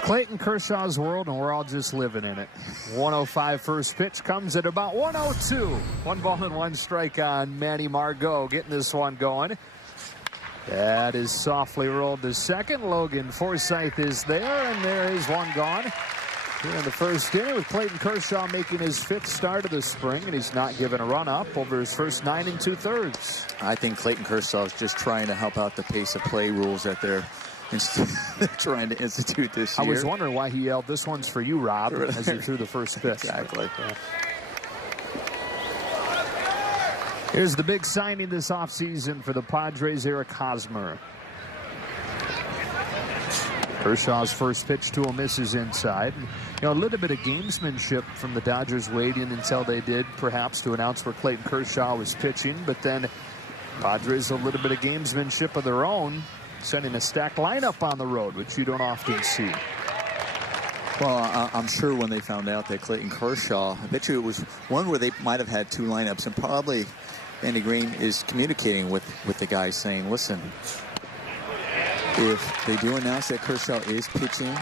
Clayton Kershaw's world, and we're all just living in it. 105 first pitch comes at about 102. 1 ball and 1 strike on Manny Margot, getting this one going. That is softly rolled to second. Logan Forsythe is there, and there is one gone. Here in the first inning, with Clayton Kershaw making his 5th start of the spring, and he's not given a run up over his first 9 2/3. I think Clayton Kershaw is just trying to help out the pace of play rules that they're trying to institute this year. I was wondering why he yelled, "This one's for you, Rob," as he threw the first pitch. Exactly. Yeah. Here's the big signing this offseason for the Padres, Eric Hosmer. Kershaw's first pitch to him misses inside. A little bit of gamesmanship from the Dodgers waiting until they did, perhaps, to announce where Clayton Kershaw was pitching. But then Padres a little bit of gamesmanship of their own, sending a stacked lineup on the road, which you don't often see. Well, I'm sure when they found out that Clayton Kershaw, I bet you it was one where they might have had 2 lineups, and probably Andy Green is communicating with the guys saying, listen, if they do announce that Kershaw is pitching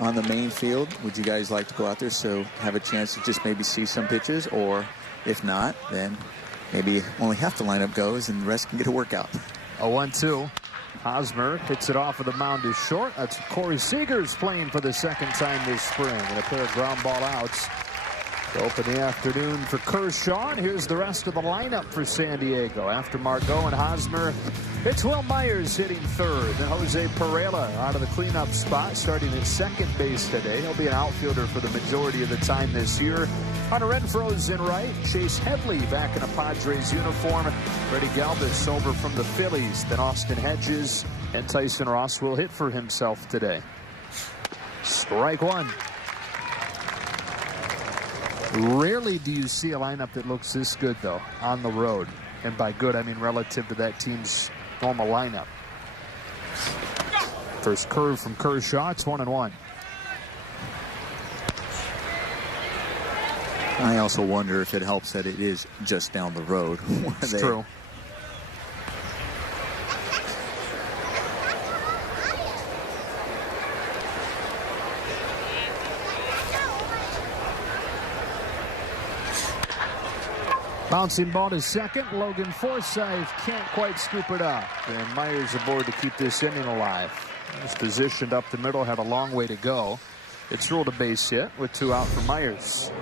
on the main field, would you guys like to go out there so have a chance to just maybe see some pitches? Or if not, then maybe only half the lineup goes and the rest can get a workout. A 1-2. Hosmer hits it off of the mound is short. That's Corey Seager's playing for the 2nd time this spring. And a pair of ground ball outs to open the afternoon for Kershaw. And here's the rest of the lineup for San Diego. After Margot and Hosmer, it's Will Myers hitting 3rd. And Jose Pereira out of the cleanup spot, starting at 2nd base today. He'll be an outfielder for the majority of the time this year. Hunter Renfroe's in right. Chase Headley back in a Padres uniform. Freddie Galvis over from the Phillies. Then Austin Hedges and Tyson Ross will hit for himself today. Strike 1. Rarely do you see a lineup that looks this good, though, on the road. And by good, I mean relative to that team's normal lineup. First curve from Kershaw. It's 1-1. I also wonder if it helps that it is just down the road. It's true. Bouncing ball to second. Logan Forsythe can't quite scoop it up. And Myers aboard to keep this inning alive. He's positioned up the middle, had a long way to go. It's ruled a base hit with 2 out for Myers.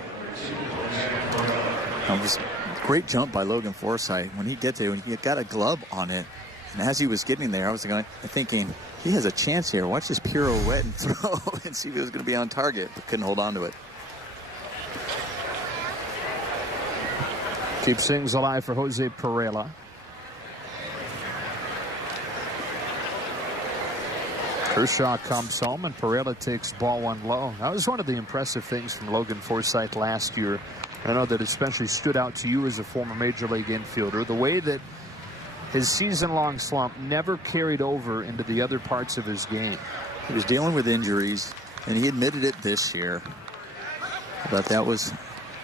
This great jump by Logan Forsythe. When he gets there, when he got a glove on it, and as he was getting there, I was thinking, he has a chance here. Watch this pirouette and throw and see if it was going to be on target, but couldn't hold on to it. Keeps things alive for Jose Pereira. Kershaw comes home, and Pereira takes ball 1 low. That was one of the impressive things from Logan Forsythe last year. I know that especially stood out to you as a former Major League infielder. The way that his season-long slump never carried over into the other parts of his game. He was dealing with injuries, and he admitted it this year. But that was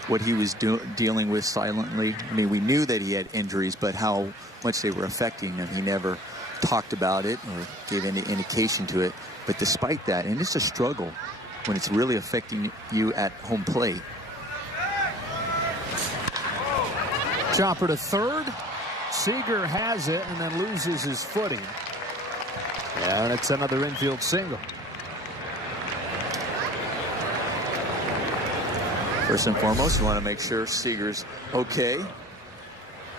what he was dealing with silently. I mean, we knew that he had injuries, but how much they were affecting him, he never talked about it or gave any indication to it. But despite that, and it's a struggle when it's really affecting you at home plate. Chopper to 3rd. Seager has it and then loses his footing. And it's another infield single. First and foremost, you want to make sure Seager's okay.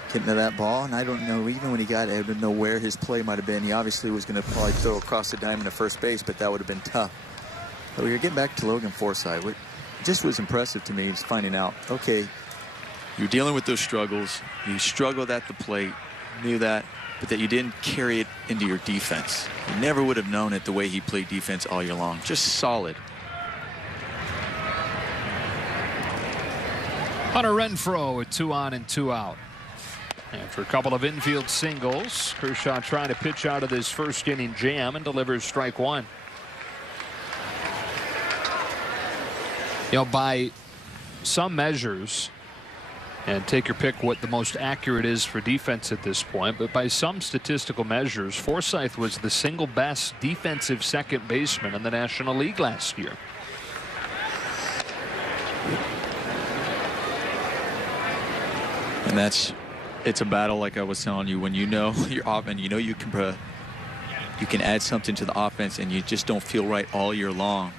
Getting to that ball, and I don't know, even when he got it, I didn't know where his play might have been. He obviously was going to probably throw across the diamond to first base, but that would have been tough. But we're getting back to Logan Forsythe. What just was impressive to me is finding out, okay, you're dealing with those struggles. You struggled at the plate, knew that, but that you didn't carry it into your defense. You never would have known it the way he played defense all year long. Just solid. Hunter Renfroe with 2 on and 2 out. After a couple of infield singles, Kershaw trying to pitch out of this first inning jam and delivers strike 1. By some measures, And take your pick what the most accurate is for defense at this point. But by some statistical measures, Forsythe was the single best defensive second baseman in the National League last year. And it's a battle, like I was telling you, when you know you're off and you know you can add something to the offense and you just don't feel right all year long.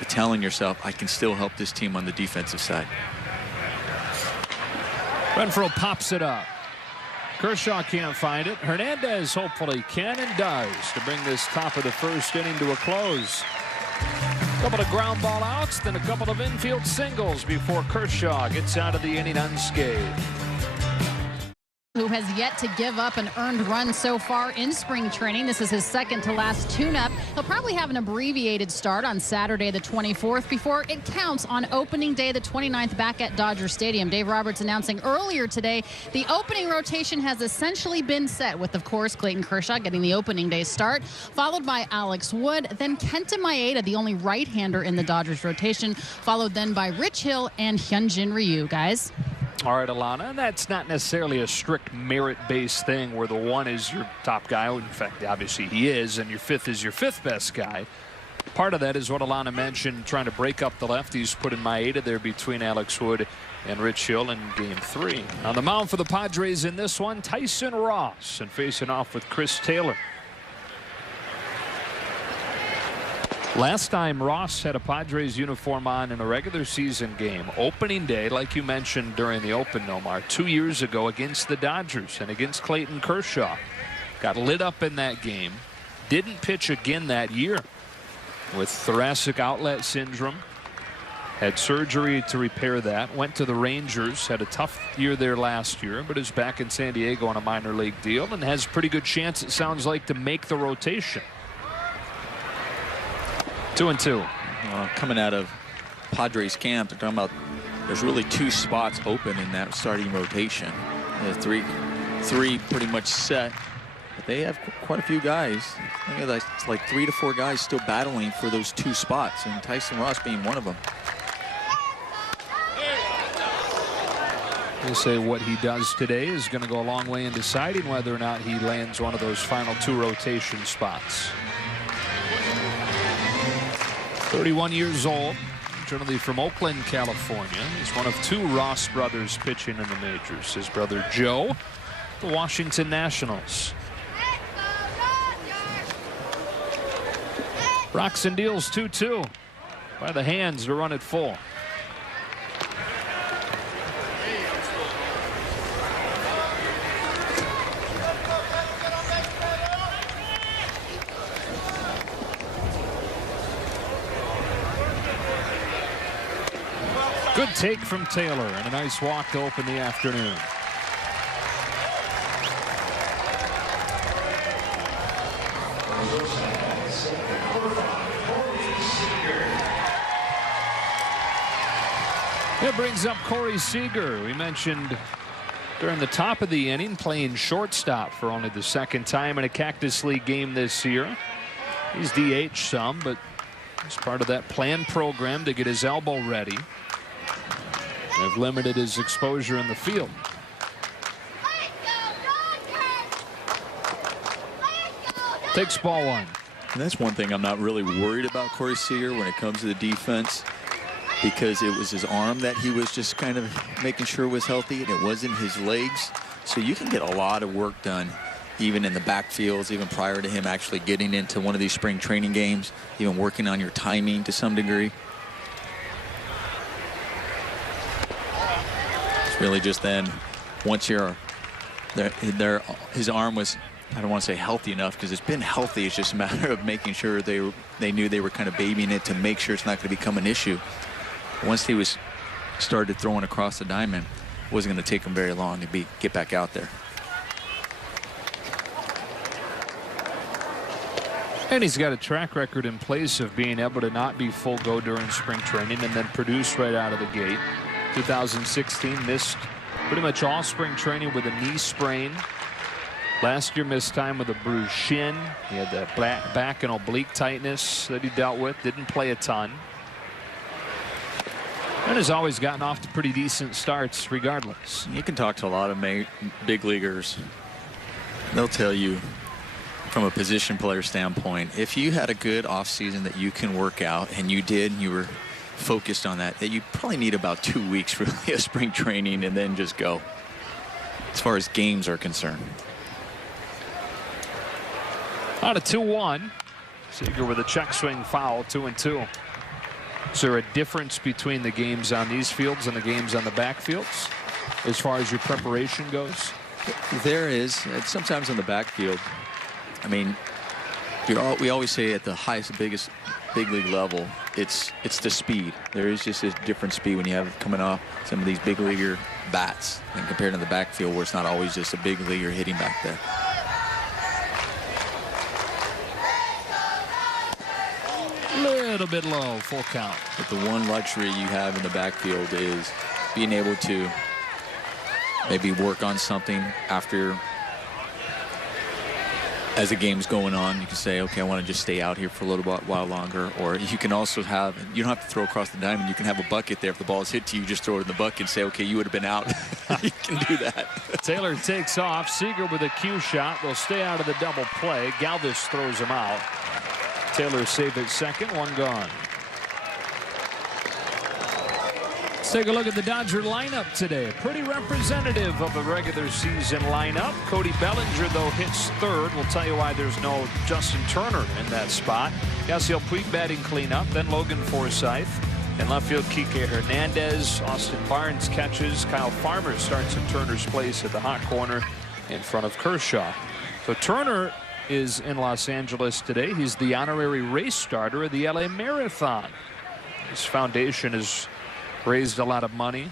But telling yourself, I can still help this team on the defensive side. Renfroe pops it up. Kershaw can't find it. Hernandez hopefully can and does to bring this top of the first inning to a close. A couple of ground ball outs, then a couple of infield singles before Kershaw gets out of the inning unscathed. Who has yet to give up an earned run so far in spring training. This is his second to last tune-up. He'll probably have an abbreviated start on Saturday the 24th before it counts on opening day the 29th back at Dodger Stadium. Dave Roberts announcing earlier today the opening rotation has essentially been set with, of course, Clayton Kershaw getting the opening day start, followed by Alex Wood, then Kenta Maeda, the only right-hander in the Dodgers rotation, followed then by Rich Hill and Hyunjin Ryu. Guys. All right, Alana, and that's not necessarily a strict merit-based thing where the one is your top guy. In fact, obviously he is, and your fifth is your fifth best guy. Part of that is what Alana mentioned, trying to break up the lefties, putting Maeda there between Alex Wood and Rich Hill in Game 3. On the mound for the Padres in this one, Tyson Ross, and facing off with Chris Taylor. Last time Ross had a Padres uniform on in a regular season game, opening day, like you mentioned during the open, Nomar, 2 years ago against the Dodgers and against Clayton Kershaw. Got lit up in that game. Didn't pitch again that year with thoracic outlet syndrome. Had surgery to repair that. Went to the Rangers. Had a tough year there last year, but is back in San Diego on a minor league deal and has a pretty good chance, it sounds like, to make the rotation. 2-2. Coming out of Padres camp, they're talking about there's really 2 spots open in that starting rotation. Three pretty much set, but they have quite a few guys. I think it's like 3 to 4 guys still battling for those 2 spots, and Tyson Ross being one of them. We'll say what he does today is going to go a long way in deciding whether or not he lands one of those final 2 rotation spots. 31 years old, originally from Oakland, California. He's one of 2 Ross brothers pitching in the majors. His brother Joe, the Washington Nationals. Rocks and deals 2-2. By the hands to run it full. Good take from Taylor and a nice walk to open the afternoon. It brings up Corey Seager. We mentioned during the top of the inning playing shortstop for only the 2nd time in a Cactus League game this year. He's DH some, but it's part of that planned program to get his elbow ready. They've limited his exposure in the field. Takes ball 1. And that's one thing I'm not really worried about Corey Seager when it comes to the defense, because it was his arm that he was just kind of making sure was healthy, and it wasn't his legs. So you can get a lot of work done even in the backfields, even prior to him actually getting into one of these spring training games, even working on your timing to some degree. Really just then, once you're there, his arm was, I don't want to say healthy enough, because it's been healthy. It's just a matter of making sure they knew they were kind of babying it to make sure it's not going to become an issue. Once he started throwing across the diamond, it wasn't going to take him very long to get back out there. And he's got a track record in place of being able to not be full go during spring training and then produce right out of the gate. 2016 missed pretty much all spring training with a knee sprain. Last year missed time with a bruised shin. He had that back and oblique tightness that he dealt with. Didn't play a ton. And has always gotten off to pretty decent starts regardless. You can talk to a lot of big leaguers. They'll tell you from a position player standpoint, if you had a good offseason that you can work out, and you did, and you were focused on that you probably need about 2 weeks really of spring training and then just go as far as games are concerned. On a 2-1. Seager with a check swing foul, 2-2. Is there a difference between the games on these fields and the games on the backfields as far as your preparation goes? There is. Sometimes on the backfield, I mean, we always say at the highest, biggest big league level, it's the speed. There is just a different speed when you have coming off some of these big leaguer bats and compared to the backfield where it's not always just a big leaguer hitting back there. Little bit low, full count. But the one luxury you have in the backfield is being able to maybe work on something after, as the game's going on. You can say, okay, I want to just stay out here for a little while longer. Or you can also have, you don't have to throw across the diamond. You can have a bucket there. If the ball is hit to you, just throw it in the bucket and say, okay, you would have been out. You can do that. Taylor takes off. Seager with a cue shot. They'll stay out of the double play. Galvis throws him out. Taylor saved at second, one gone. Let's take a look at the Dodger lineup today. Pretty representative of a regular season lineup. Cody Bellinger, though, hits third. We'll tell you why there's no Justin Turner in that spot. Yasiel Puig batting cleanup, then Logan Forsythe. In left field, Kike Hernandez. Austin Barnes catches. Kyle Farmer starts in Turner's place at the hot corner in front of Kershaw. So Turner is in Los Angeles today. He's the honorary race starter of the LA Marathon. His foundation has raised a lot of money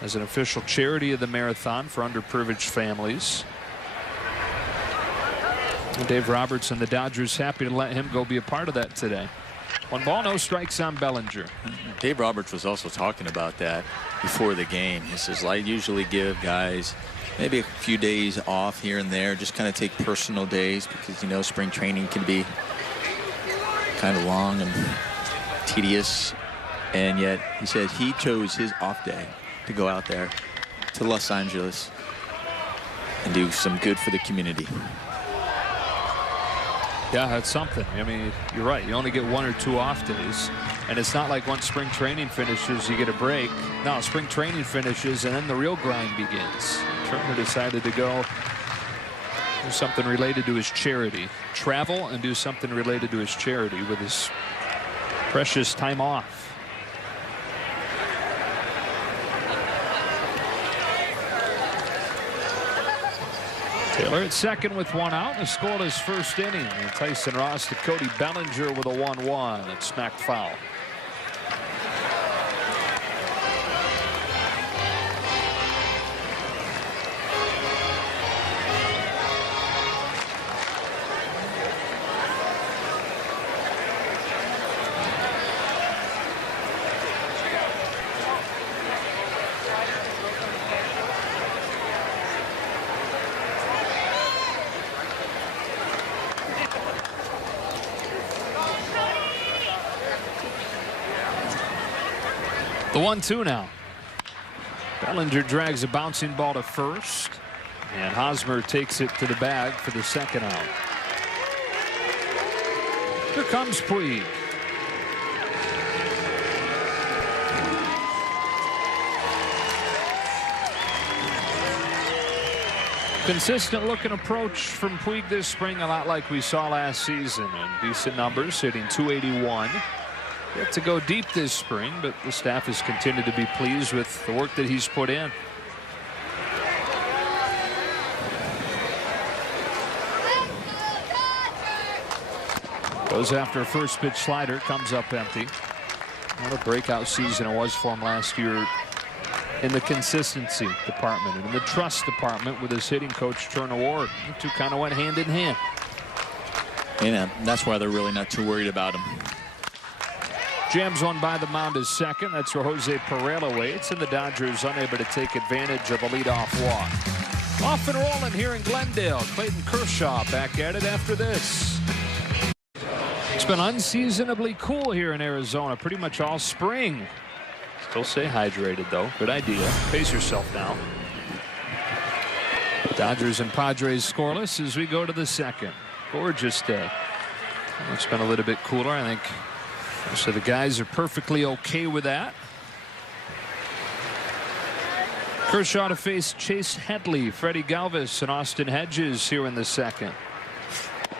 as an official charity of the marathon for underprivileged families. And Dave Roberts and the Dodgers happy to let him go be a part of that today. 1 ball, no strikes on Bellinger. Dave Roberts was also talking about that before the game. He says, I usually give guys maybe a few days off here and there, just kind of take personal days because, you know, spring training can be kind of long and tedious. And yet he said he chose his off day to go out there to Los Angeles and do some good for the community. Yeah, that's something. I mean, you're right. You only get 1 or 2 off days. And it's not like once spring training finishes, you get a break. No, spring training finishes, and then the real grind begins. Turner decided to go do something related to his charity. Travel and do something related to his charity with his precious time off. Taylor at second with 1 out and a scoreless first inning. And Tyson Ross to Cody Bellinger with a 1-1. It's smacked foul. The 1-2 now. Bellinger drags a bouncing ball to first, and Hosmer takes it to the bag for the second out. Here comes Puig. Consistent looking approach from Puig this spring, a lot like we saw last season, and decent numbers, hitting .281. Yet to go deep this spring, but the staff has continued to be pleased with the work that he's put in. Goes after a first pitch slider, comes up empty. What a breakout season it was for him last year in the consistency department and in the trust department with his hitting coach Turner Ward. The two kind of went hand in hand. Yeah, that's why they're really not too worried about him. Jams one by the mound is second. That's where Jose Pereira waits, and the Dodgers unable to take advantage of a leadoff walk. Off and rolling here in Glendale. Clayton Kershaw back at it after this. It's been unseasonably cool here in Arizona pretty much all spring. Still stay hydrated, though. Good idea. Pace yourself now. Dodgers and Padres scoreless as we go to the second. Gorgeous day. It's been a little bit cooler, I think. So the guys are perfectly okay with that. Kershaw to face Chase Headley, Freddie Galvis, and Austin Hedges here in the second.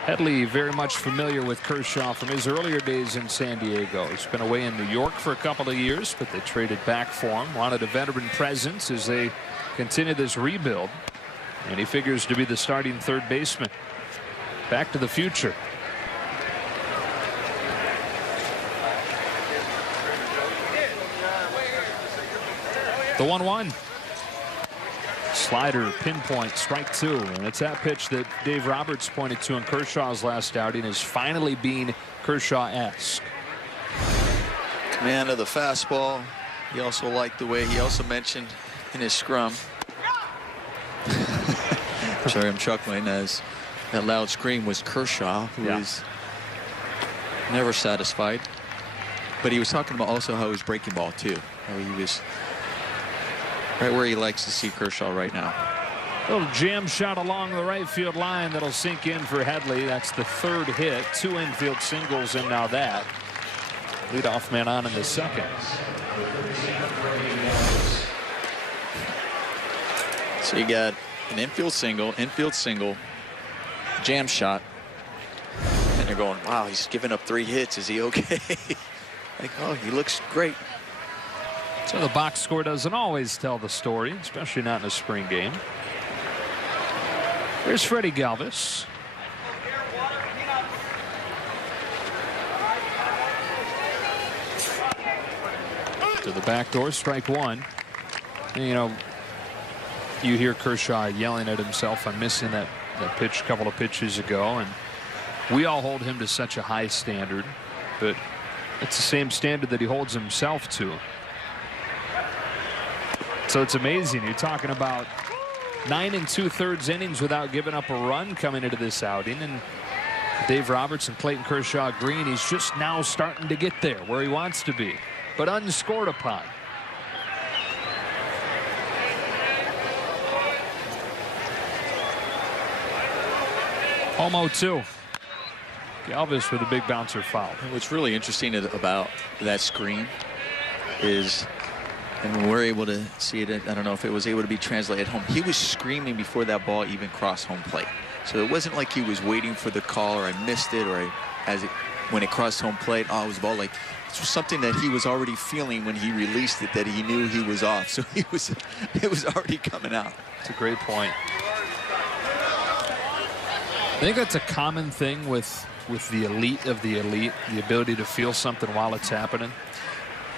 Headley very much familiar with Kershaw from his earlier days in San Diego. He's been away in New York for a couple of years, but they traded back for him. Wanted a veteran presence as they continue this rebuild. And he figures to be the starting third baseman. Back to the future. The 1-1. Slider, pinpoint, strike two. And it's that pitch that Dave Roberts pointed to in Kershaw's last outing as finally being Kershaw-esque. Command of the fastball. He also liked the way he also mentioned in his scrum. Sorry, I'm chuckling as that loud scream was Kershaw, who is never satisfied. But he was talking about also how his breaking ball too. How he was right where he likes to see Kershaw right now. Little jam shot along the right field line that'll sink in for Headley. That's the third hit. 2 infield singles, and now that. Leadoff man on in the second. So you got an infield single, jam shot. And you're going, wow, he's given up 3 hits. Is he okay? Like, oh, he looks great. So the box score doesn't always tell the story, especially not in a spring game. Here's Freddie Galvis. To the back door, strike one. And, you know, you hear Kershaw yelling at himself on missing that pitch a couple of pitches ago, and we all hold him to such a high standard, but it's the same standard that he holds himself to. So it's amazing. You're talking about 9 2/3 innings without giving up a run coming into this outing, and Dave Roberts and Clayton Kershaw agreeing he's just now starting to get there where he wants to be, but unscored upon. Home 0-2. Galvis with a big bouncer foul. What's really interesting about that screen is, and we're able to see it, I don't know if it was able to be translated at home. He was screaming before that ball even crossed home plate. So it wasn't like he was waiting for the call, or I missed it, or when it crossed home plate, oh, it was a ball. Like, it was something that he was already feeling when he released it, that he knew he was off. So it was already coming out. It's a great point. I think that's a common thing with the elite of the elite, the ability to feel something while it's happening.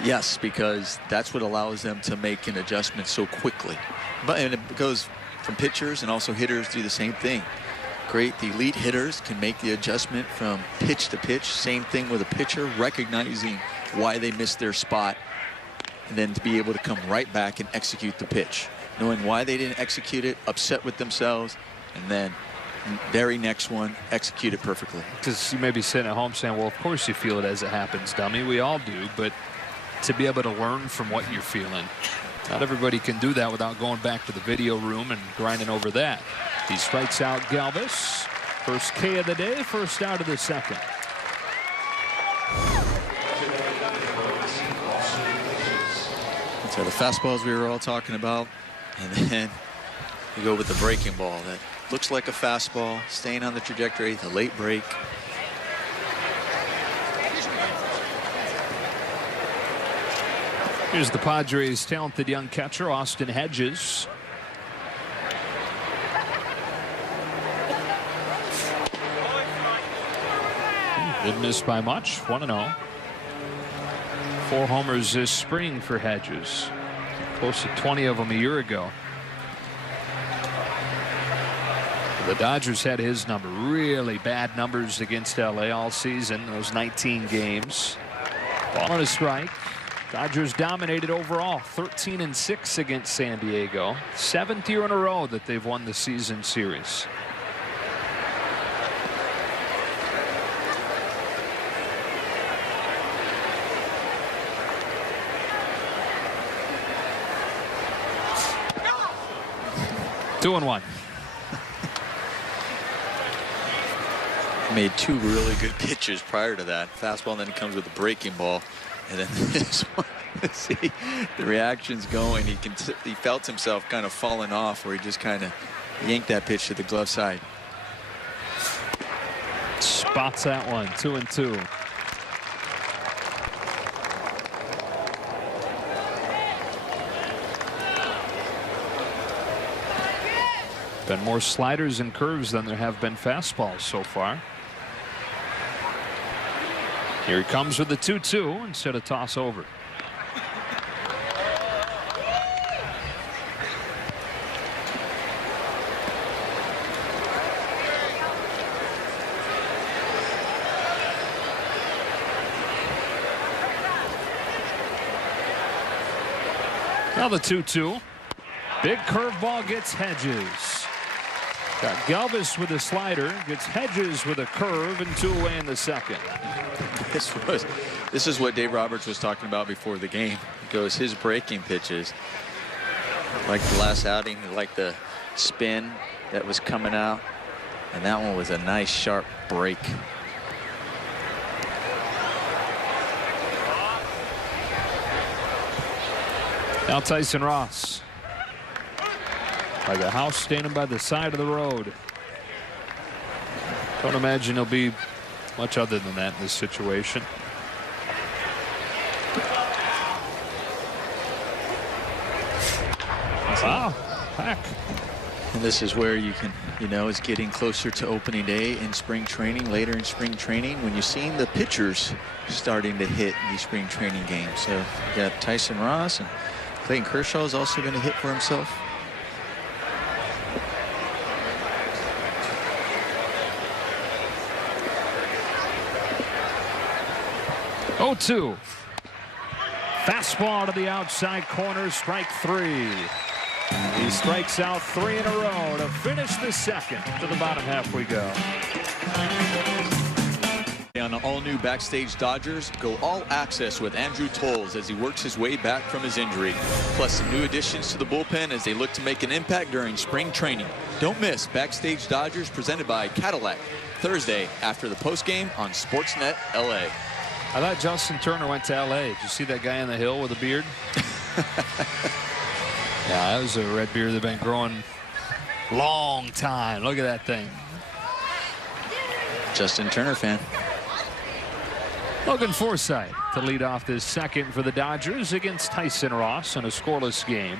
Yes, because that's what allows them to make an adjustment so quickly. And it goes from pitchers, and also hitters do the same thing. Great, the elite hitters can make the adjustment from pitch to pitch. Same thing with a pitcher, recognizing why they missed their spot, and then to be able to come right back and execute the pitch. Knowing why they didn't execute it, upset with themselves, and then very next one, execute it perfectly. Because you may be sitting at home saying, well, of course you feel it as it happens, dummy. We all do. But to be able to learn from what you're feeling, not everybody can do that without going back to the video room and grinding over that. He strikes out Galvis. First K of the day, first out of the second. So the fastballs we were all talking about, and then you go with the breaking ball that looks like a fastball, staying on the trajectory, the late break. Here's the Padres' talented young catcher, Austin Hedges. Didn't miss by much, 1-0. 4 homers this spring for Hedges. Close to 20 of them a year ago. The Dodgers had his number. Really bad numbers against LA all season, those 19 games. Ball on a strike. Dodgers dominated overall, 13-6 against San Diego. 7th year in a row that they've won the season series. 2-1. Made two really good pitches prior to that. Fastball, and then he comes with a breaking ball. And then this one, see the reactions going. He felt himself kind of falling off where he just kind of yanked that pitch to the glove side. Spots that one. 2-2. Been more sliders and curves than there have been fastballs so far. Here he comes with the 2-2 instead of toss over. Now the 2-2. Big curveball gets Hedges. Got Galvis with a slider, gets Hedges with a curve, and 2 away in the second. This is what Dave Roberts was talking about before the game. He goes, his breaking pitches, like the last outing, like the spin that was coming out, and that one was a nice sharp break. Now Tyson Ross. Like a house standing by the side of the road. Don't imagine he'll be much other than that in this situation. Wow, heck. And this is where you can, it's getting closer to opening day in spring training, later in spring training, when you're seeing the pitchers starting to hit in these spring training games. So you got Tyson Ross, and Clayton Kershaw is also going to hit for himself. Oh, 2. Fastball to the outside corner, strike 3. He strikes out 3 in a row to finish the second. To the bottom half we go. On the all-new Backstage Dodgers, go all access with Andrew Tolles as he works his way back from his injury. Plus some new additions to the bullpen as they look to make an impact during spring training. Don't miss Backstage Dodgers presented by Cadillac, Thursday after the postgame on Sportsnet LA. I thought Justin Turner went to LA. Did you see that guy on the hill with a beard? Yeah, that was a red beard that had been growing long time. Look at that thing. Justin Turner fan. Logan Forsythe to lead off this second for the Dodgers against Tyson Ross in a scoreless game.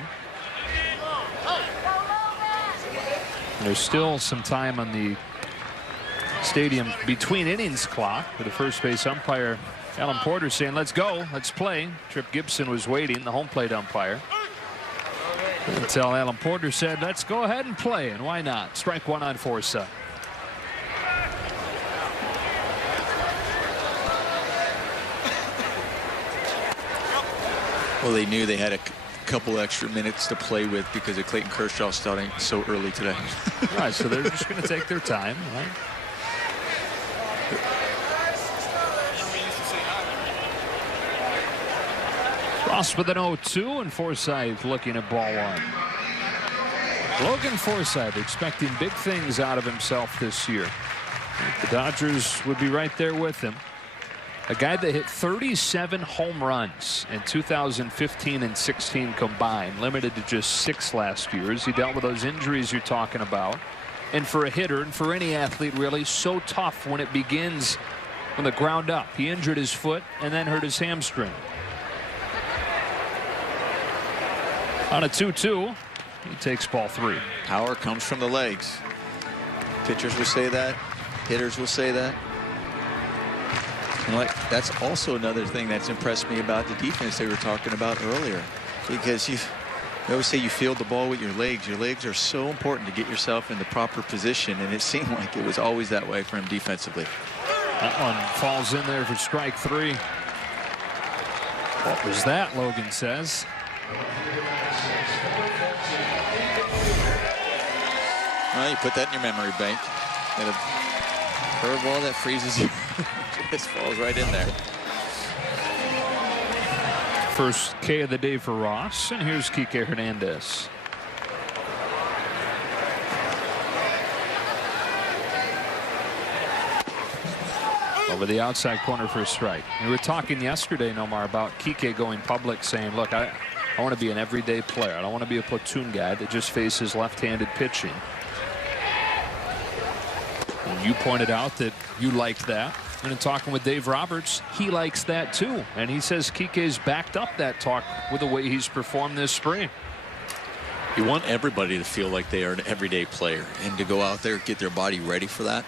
And there's still some time on the stadium between innings clock with the first base umpire Alan Porter saying, let's go, let's play. Trip Gibson was waiting, the home plate umpire, until Alan Porter said, let's go ahead and play, and why not? Strike 1 on Forsythe. Well, they knew they had a couple extra minutes to play with because of Clayton Kershaw starting so early today. Right, so they're just going to take their time, right? Ross with an 0-2, and Forsythe looking at ball 1. Logan Forsythe expecting big things out of himself this year. The Dodgers would be right there with him. A guy that hit 37 home runs in 2015 and 16 combined, limited to just 6 last year as he dealt with those injuries you're talking about. And for a hitter, and for any athlete really, so tough when it begins from the ground up. He injured his foot and then hurt his hamstring. On a 2-2, he takes ball 3. Power comes from the legs. Pitchers will say that. Hitters will say that. And that's also another thing that's impressed me about the defense they were talking about earlier. Because you always say you field the ball with your legs. Your legs are so important to get yourself in the proper position. And it seemed like it was always that way for him defensively. That one falls in there for strike 3. What was that, Logan says. Well, you put that in your memory bank. And a curveball that freezes you. Just falls right in there. First K of the day for Ross, and here's Kike Hernandez. Over the outside corner for a strike. We were talking yesterday, Nomar, about Kike going public saying, look, I want to be an everyday player. I don't want to be a platoon guy that just faces left-handed pitching. And you pointed out that you liked that. And in talking with Dave Roberts, he likes that too. And he says Kike's backed up that talk with the way he's performed this spring. You want everybody to feel like they are an everyday player and to go out there, get their body ready for that.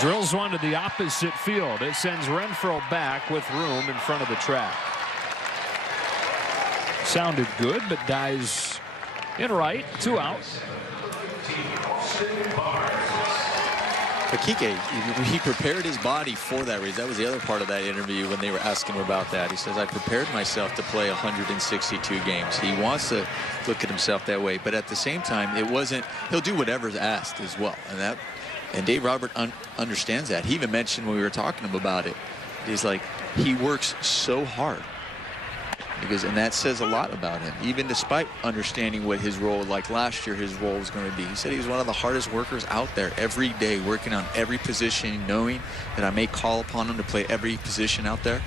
Drills one to the opposite field. It sends Renfroe back with room in front of the track. Sounded good, but dies in right. 2 out. But Kike, he prepared his body for that race. That was the other part of that interview when they were asking him about that. He says, I prepared myself to play 162 games. He wants to look at himself that way. But at the same time, it wasn't, he'll do whatever's asked as well. And Dave Robert understands that. He even mentioned when we were talking to him about it, he's like, he works so hard. And that says a lot about him, even despite understanding what his role, like last year, his role was going to be. He said he was one of the hardest workers out there every day, working on every position, knowing that I may call upon him to play every position out there.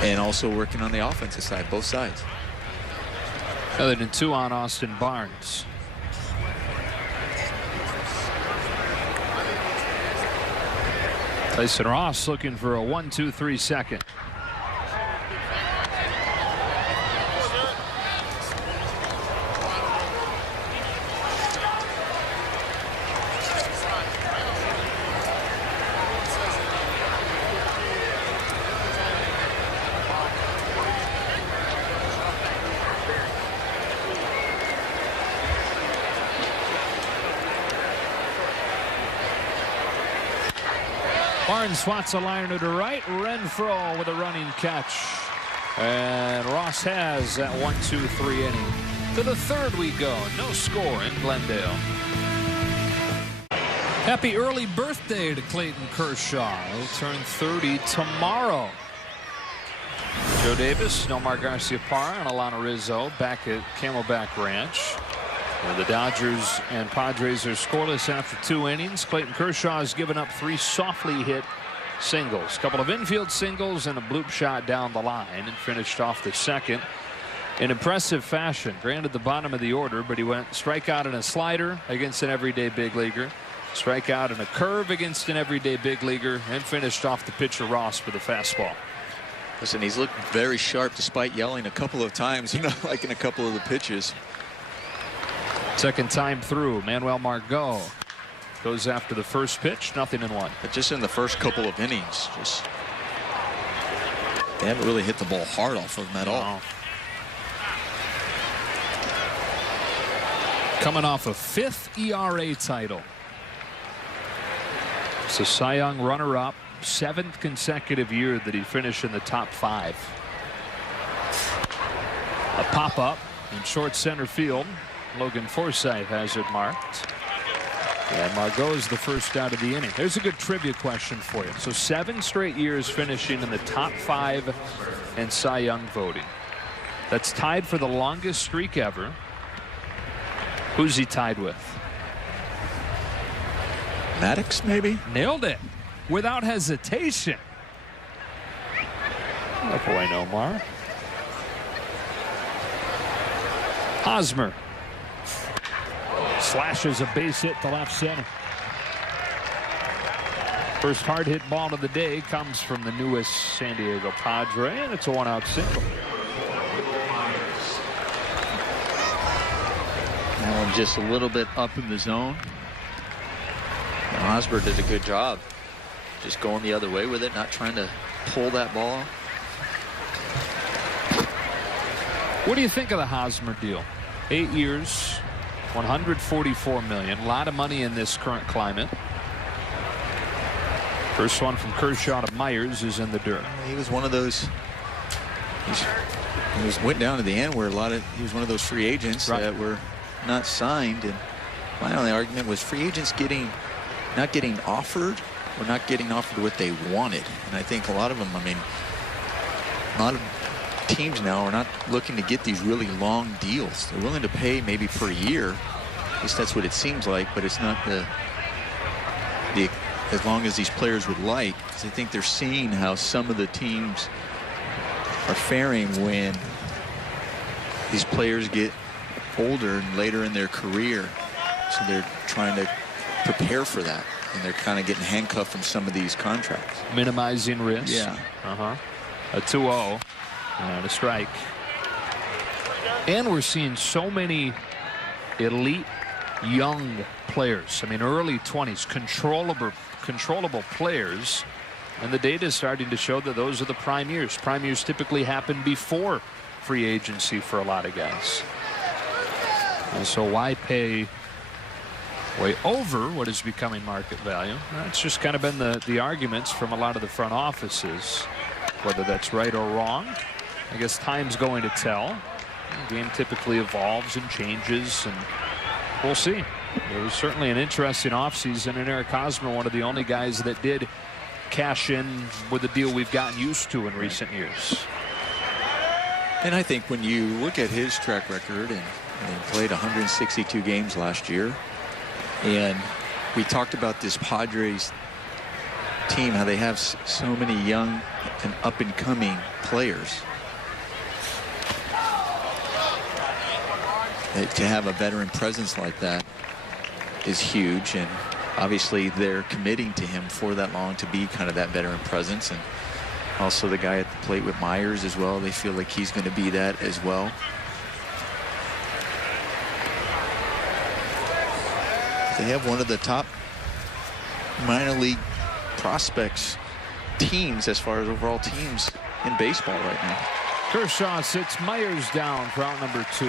And also working on the offensive side, both sides. Other than 2 on Austin Barnes. Tyson Ross looking for a 1-2-3 second. Barnes swats a liner to right. Renfroe with a running catch. And Ross has that 1-2-3 inning. To the 3rd we go. No score in Glendale. Happy early birthday to Clayton Kershaw. He'll turn 30 tomorrow. Joe Davis, Nomar Garciaparra, and Alana Rizzo back at Camelback Ranch, where the Dodgers and Padres are scoreless after 2 innings. Clayton Kershaw has given up 3 softly hit singles, a couple of infield singles and a bloop shot down the line, and finished off the 2nd in impressive fashion. Granted, the bottom of the order, but he went strikeout and a slider against an everyday big leaguer, strikeout and a curve against an everyday big leaguer, and finished off the pitcher Ross with a fastball. Listen, he's looked very sharp despite yelling a couple of times, like in a couple of the pitches. 2nd time through, Manuel Margot goes after the first pitch, 0-1. But just in the first couple of innings, they haven't really hit the ball hard off of him at all. Coming off a 5th ERA title. It's a Cy Young runner-up, 7th consecutive year that he finished in the top 5. A pop-up in short center field. Logan Forsythe has it marked. And Margot's the first out of the inning. There's a good trivia question for you. So 7 straight years finishing in the top 5 in Cy Young voting. That's tied for the longest streak ever. Who's he tied with? Maddox, maybe? Nailed it without hesitation. Oh boy, Nomar. Hosmer slashes a base hit to left center. First hard hit ball of the day comes from the newest San Diego Padre, and it's a 1-out single. Now just a little bit up in the zone. And Hosmer did a good job just going the other way with it, not trying to pull that ball. What do you think of the Hosmer deal? 8 years, $144 million. A lot of money in this current climate. First one from Kershaw to Myers is in the dirt. He was one of those. He went down to the end where he was one of those free agents that were not signed. And my only argument was free agents not getting offered or not getting offered what they wanted. And I think a lot of them, a lot of teams now are not looking to get these really long deals. They're willing to pay maybe per year. At least that's what it seems like, but it's not the as long as these players would like, because I think they're seeing how some of the teams are faring when these players get older and later in their career. So they're trying to prepare for that, and they're kind of getting handcuffed from some of these contracts. Minimizing risk. Yeah. A 2-0 and a strike. And we're seeing so many elite young players. I mean, early 20s, controllable players. And the data is starting to show that those are the prime years. Prime years typically happen before free agency for a lot of guys. And so why pay way over what is becoming market value? That's just kind of been the arguments from a lot of the front offices. Whether that's right or wrong, I guess time's going to tell. The game typically evolves and changes, and we'll see. It was certainly an interesting offseason, and Eric Hosmer, one of the only guys that did cash in with a deal we've gotten used to in recent years. And I think when you look at his track record, and he played 162 games last year, and we talked about this Padres team, how they have so many young and up-and-coming players. To have a veteran presence like that is huge, and obviously they're committing to him for that long to be kind of that veteran presence. And also the guy at the plate with Myers as well, they feel like he's going to be that as well. They have one of the top minor league prospects teams as far as overall teams in baseball right now. Kershaw sits Myers down for out number 2.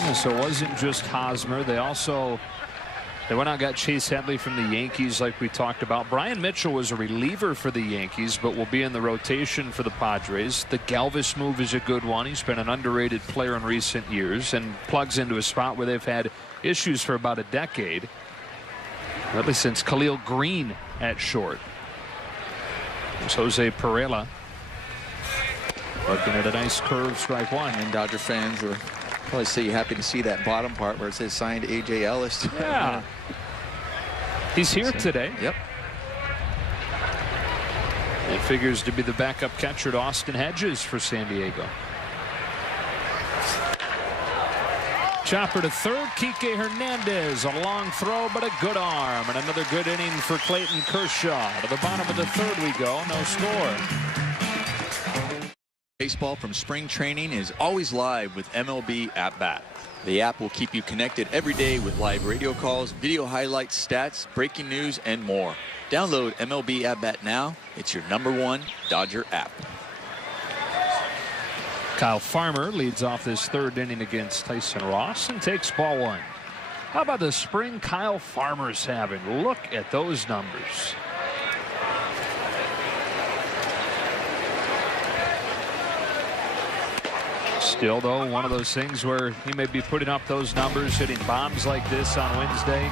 Yeah, so it wasn't just Hosmer. They went out and got Chase Headley from the Yankees like we talked about. Brian Mitchell was a reliever for the Yankees, but will be in the rotation for the Padres. The Galvis move is a good one. He's been an underrated player in recent years and plugs into a spot where they've had issues for about a decade. At least since Khalil Green at short. There's Jose Perella looking at a nice curve, strike one. And Dodger fans were probably say happy to see that bottom part where it says signed A.J. Ellis. Yeah. He's here today. Yep. It figures to be the backup catcher to Austin Hedges for San Diego. Chopper to third. Kike Hernandez, a long throw, but a good arm, and another good inning for Clayton Kershaw. To the bottom of the third we go. No score. Baseball from spring training is always live with MLB At Bat. The app will keep you connected every day with live radio calls, video highlights, stats, breaking news, and more. Download MLB At Bat now. It's your #1 Dodger app. Kyle Farmer leads off this third inning against Tyson Ross and takes ball 1. How about the spring Kyle Farmer's having? Look at those numbers. Still, though, one of those things where he may be putting up those numbers, hitting bombs like this on Wednesday.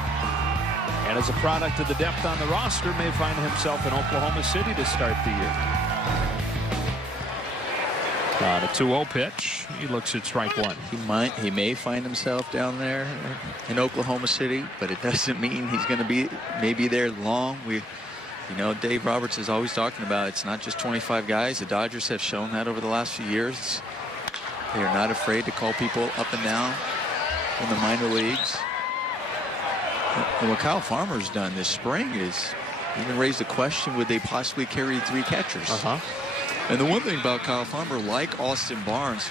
And as a product of the depth on the roster, may find himself in Oklahoma City to start the year. On a 2-0 pitch, he looks at strike 1. He may find himself down there in Oklahoma City, but it doesn't mean he's going to be maybe there long. You know, Dave Roberts is always talking about it's not just 25 guys. The Dodgers have shown that over the last few years. They are not afraid to call people up and down in the minor leagues. And what Kyle Farmer's done this spring is even raised the question, would they possibly carry 3 catchers? And the one thing about Kyle Farmer, like Austin Barnes,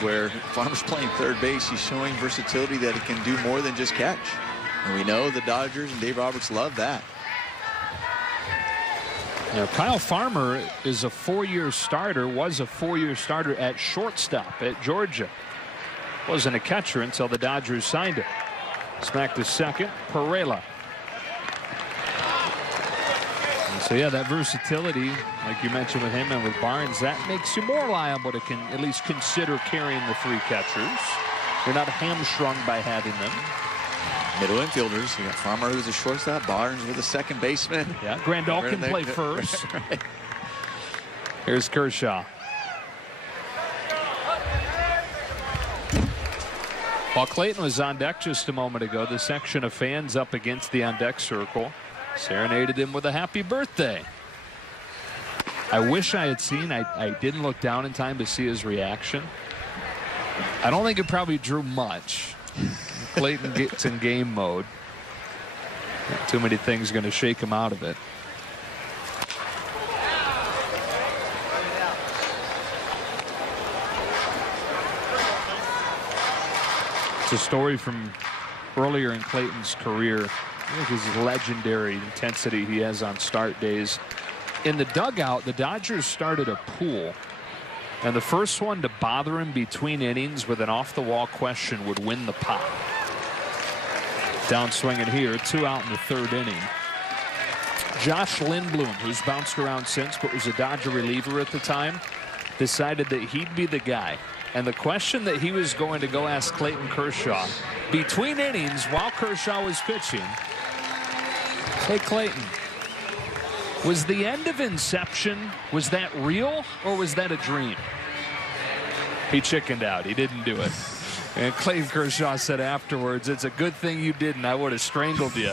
where Farmer's playing third base, he's showing versatility that he can do more than just catch. And we know the Dodgers and Dave Roberts love that. Now, Kyle Farmer is a 4-year starter, was a 4-year starter at shortstop at Georgia. Wasn't a catcher until the Dodgers signed him. Smacked to second, Perella. And so, yeah, that versatility, like you mentioned with him and with Barnes, that makes you more liable to at least consider carrying the 3 catchers. You're not hamstrung by having them. Middle infielders. You got Farmer, who's a shortstop. Barnes with a second baseman. Yeah, Grandal can play first. Right. Here's Kershaw. While Clayton was on deck just a moment ago, the section of fans up against the on-deck circle serenaded him with a happy birthday. I wish I had seen, I didn't look down in time to see his reaction. I don't think it probably drew much. Clayton gets in game mode. Not too many things going to shake him out of it. It's a story from earlier in Clayton's career. I think his legendary intensity he has on start days. In the dugout, the Dodgers started a pool, and the first one to bother him between innings with an off-the-wall question would win the pot. Down swinging here, 2 out in the 3rd inning. Josh Lindblom, who's bounced around since but was a Dodger reliever at the time, decided that he'd be the guy. And the question that he was going to go ask Clayton Kershaw between innings while Kershaw was pitching, hey Clayton, was the end of Inception, was that real or was that a dream? He chickened out. He didn't do it. And Clayton Kershaw said afterwards, it's a good thing you didn't. I would have strangled you.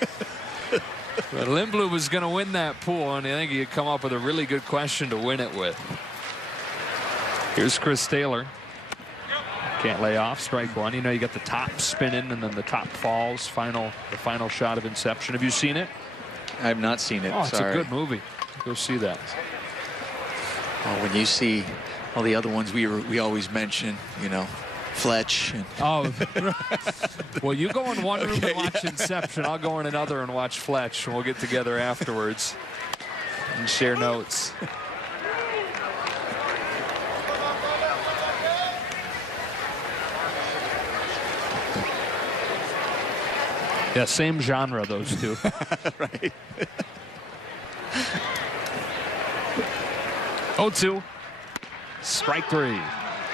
But Lindblom was going to win that pool, and I think he had come up with a really good question to win it with. Here's Chris Taylor. Can't lay off. Strike one. You know, you got the top spinning and then the top falls. The final shot of Inception. Have you seen it? I have not seen it. Oh, it's Sorry. a good movie. Go see that. Oh, when you see all the other ones we always mention, you know, Fletch. And oh, well, you go in one room and watch Inception. I'll go in another and watch Fletch, and we'll get together afterwards and share notes. Yeah, same genre, those two. Right. 0-2. Strike 3.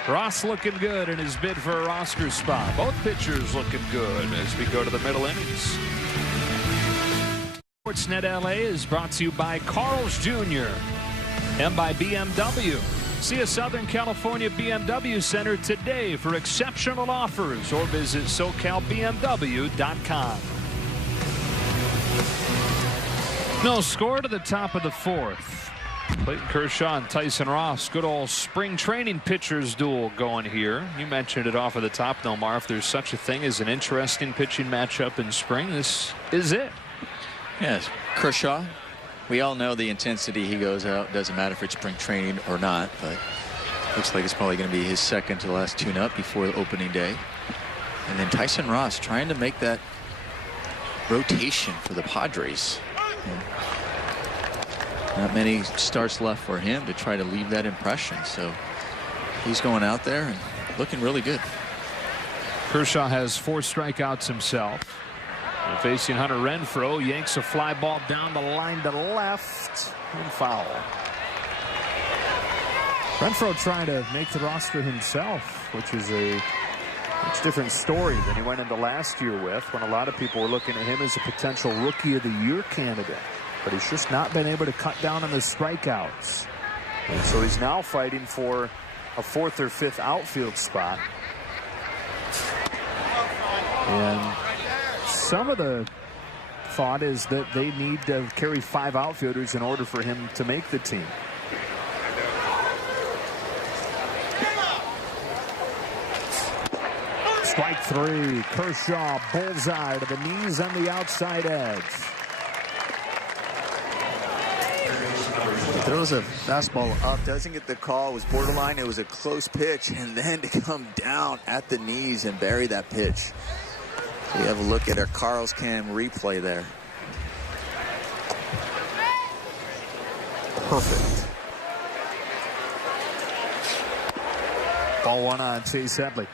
Ross looking good in his bid for a roster spot. Both pitchers looking good as we go to the middle innings. Sportsnet LA is brought to you by Carl's Jr. and by BMW. See a Southern California BMW Center today for exceptional offers or visit SoCalBMW.com. No score to the top of the 4th. Clayton Kershaw and Tyson Ross, good old spring training pitchers duel going here. You mentioned it off of the top, Nomar. If there's such a thing as an interesting pitching matchup in spring, this is it. Yes, Kershaw. We all know the intensity he goes out. Doesn't matter if it's spring training or not, but looks like it's probably going to be his second to last tune-up before the opening day. And then Tyson Ross trying to make that rotation for the Padres. Not many starts left for him to try to leave that impression. So he's going out there and looking really good. Kershaw has 4 strikeouts himself. And facing Hunter Renfroe, yanks a fly ball down the line to left and foul. Renfroe trying to make the roster himself, which is a much different story than he went into last year with, when a lot of people were looking at him as a potential Rookie of the Year candidate. But he's just not been able to cut down on the strikeouts. And so he's now fighting for a 4th or 5th outfield spot. And some of the thought is that they need to carry 5 outfielders in order for him to make the team. Strike 3. Kershaw bullseye to the knees on the outside edge. Throws a fastball up, doesn't get the call. It was borderline. It was a close pitch, and then to come down at the knees and bury that pitch. So we have a look at our Carl's Cam replay there. Perfect. Ball 1 on Chase Headley.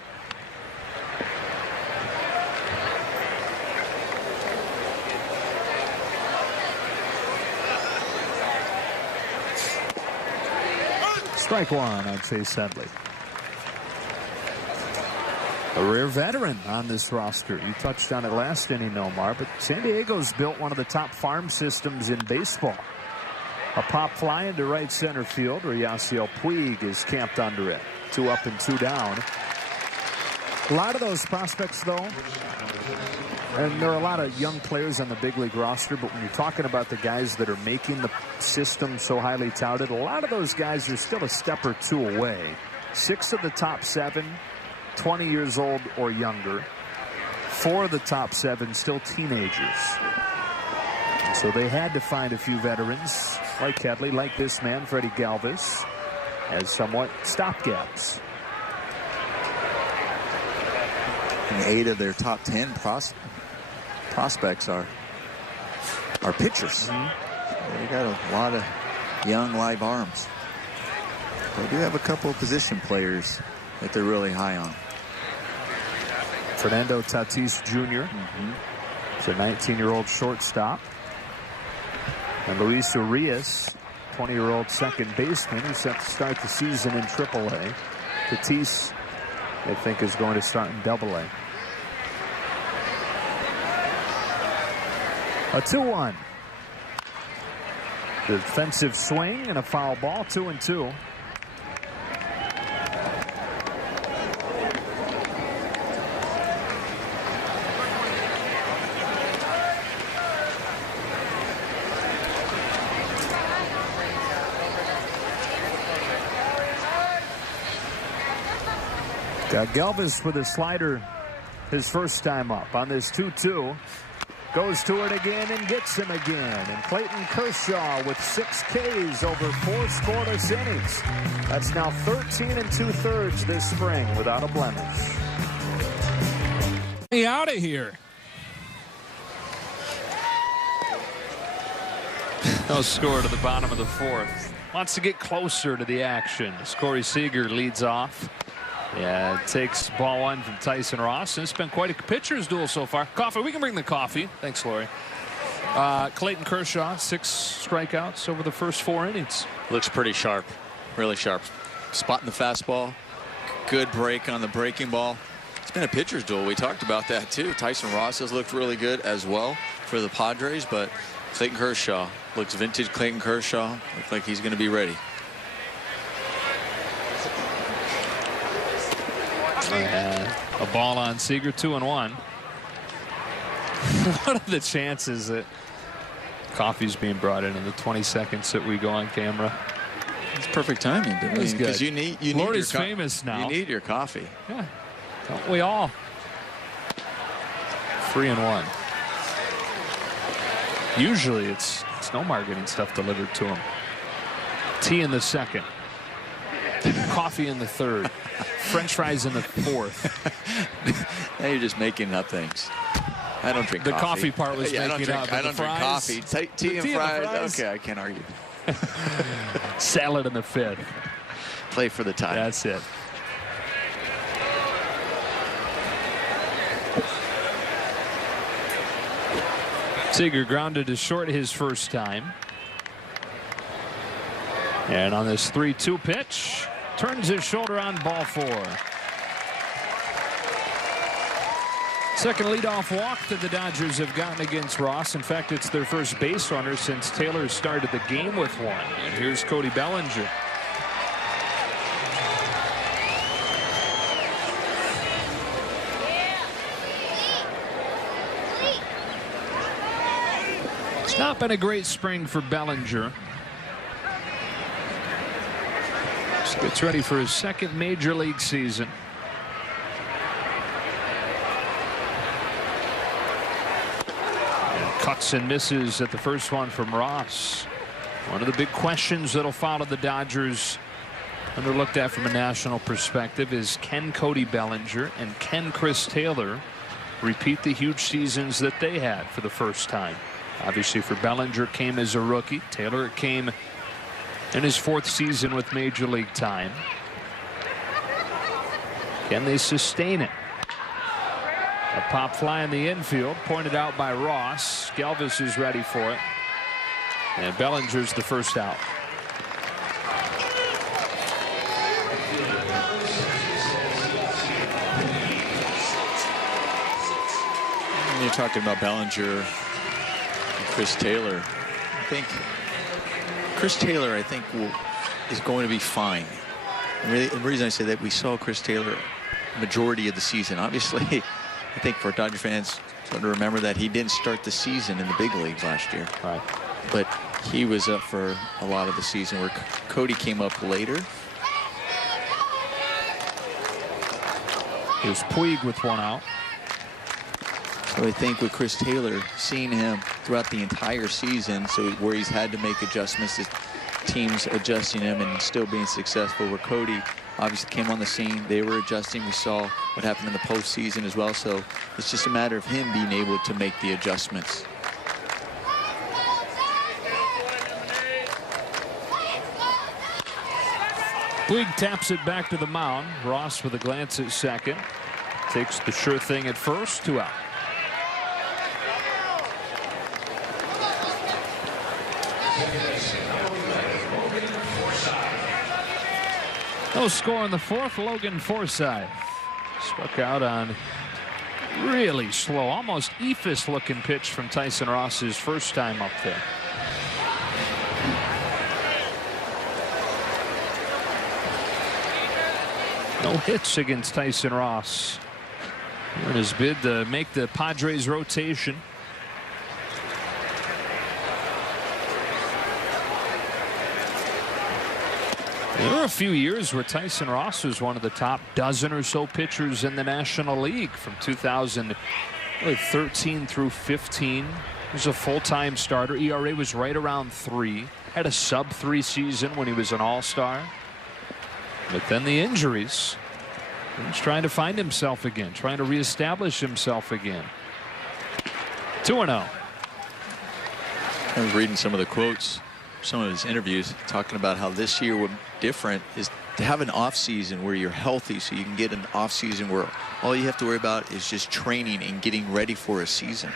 Strike 1 on Chase Headley. A rare veteran on this roster. You touched on it last inning, Nomar, but San Diego's built one of the top farm systems in baseball. A pop fly into right center field where Yasiel Puig is camped under it. 2 up and 2 down. A lot of those prospects, though, and there are a lot of young players on the big league roster, but when you're talking about the guys that are making the system so highly touted, a lot of those guys are still a step or two away. 6 of the top 7, 20 years old or younger. 4 of the top 7 still teenagers. And so they had to find a few veterans like Kedley, like this man, Freddie Galvis, as somewhat stopgaps. And 8 of their top 10 prospects are pitchers. They got a lot of young live arms. They do have a couple of position players that they're really high on. Fernando Tatis Jr. It's a 19-year-old shortstop. And Luis Urias, 20-year-old second baseman, who's set to start the season in AAA. Tatis, I think, is going to start in AA. A 2-1. Defensive swing and a foul ball. 2-2. Got Galvis with a slider his first time up on this 2-2. Goes to it again and gets him again. And Clayton Kershaw with 6 Ks over 4 scoreless innings. That's now 13 2/3 this spring without a blemish. Get out of here. No score to the bottom of the 4th. Wants to get closer to the action as Corey Seager leads off. Yeah, it takes ball 1 from Tyson Ross, and it's been quite a pitcher's duel so far. Coffee, we can bring the coffee. Thanks, Lori. Clayton Kershaw, 6 strikeouts over the first 4 innings. Looks pretty sharp, really sharp. Spotting the fastball, good break on the breaking ball. It's been a pitcher's duel. We talked about that too. Tyson Ross has looked really good as well for the Padres, but Clayton Kershaw looks vintage. Clayton Kershaw looks like he's going to be ready. A ball on Seager, 2-1. What are the chances that coffee's being brought in the 20 seconds that we go on camera? It's perfect timing, because you need Lori's famous now. You need your coffee. Yeah, don't we all? 3-1. Usually it's Nomar getting stuff delivered to him. Tea in the 2nd. Coffee in the 3rd. French fries in the 4th. Now you're just making up things. I don't drink coffee. The coffee part was making up. I don't drink coffee. Tea and fries. Okay, I can't argue. Salad in the 5th. Play for the tie. That's it. Seager grounded to short his first time. And on this 3-2 pitch, turns his shoulder on ball 4. Second leadoff walk that the Dodgers have gotten against Ross. In fact, it's their first base runner since Taylor started the game with 1. And here's Cody Bellinger. It's not been a great spring for Bellinger. Gets ready for his 2nd major league season. And cuts and misses at the first one from Ross. One of the big questions that'll follow the Dodgers when they're looked at from a national perspective is, can Cody Bellinger and can Chris Taylor repeat the huge seasons that they had for the first time? Obviously, for Bellinger, came as a rookie. Taylor came in his 4th season with major league time. Can they sustain it? A pop fly in the infield, pointed out by Ross. Galvis is ready for it. And Bellinger's the first out. When you're talking about Bellinger and Chris Taylor, I think Chris Taylor, is going to be fine. And really, the reason I say that, we saw Chris Taylor majority of the season. Obviously, I think for Dodger fans to remember that he didn't start the season in the big leagues last year. Right. But he was up for a lot of the season, where Cody came up later. Here's Puig with one out. So I think with Chris Taylor, seeing him throughout the entire season, so where he's had to make adjustments, the teams adjusting him and still being successful, where Cody obviously came on the scene, they were adjusting. We saw what happened in the postseason as well. So it's just a matter of him being able to make the adjustments. Puig taps it back to the mound. Ross with a glance at second. Takes the sure thing at first. 2 out. No score in the fourth. Logan Forsythe struck out on really slow, almost eephus looking pitch from Tyson Ross's first time up there. No hits against Tyson Ross in his bid to make the Padres rotation. There were a few years where Tyson Ross was one of the top dozen or so pitchers in the National League from 2013 through 15. He was a full-time starter. ERA was right around 3. Had a sub-3 season when he was an all-star. But then the injuries. He's trying to find himself again, trying to reestablish himself again. 2-0. I was reading some of the quotes, some of his interviews, talking about how this year would different is to have an off season where you're healthy, so you can get an off season where all you have to worry about is just training and getting ready for a season.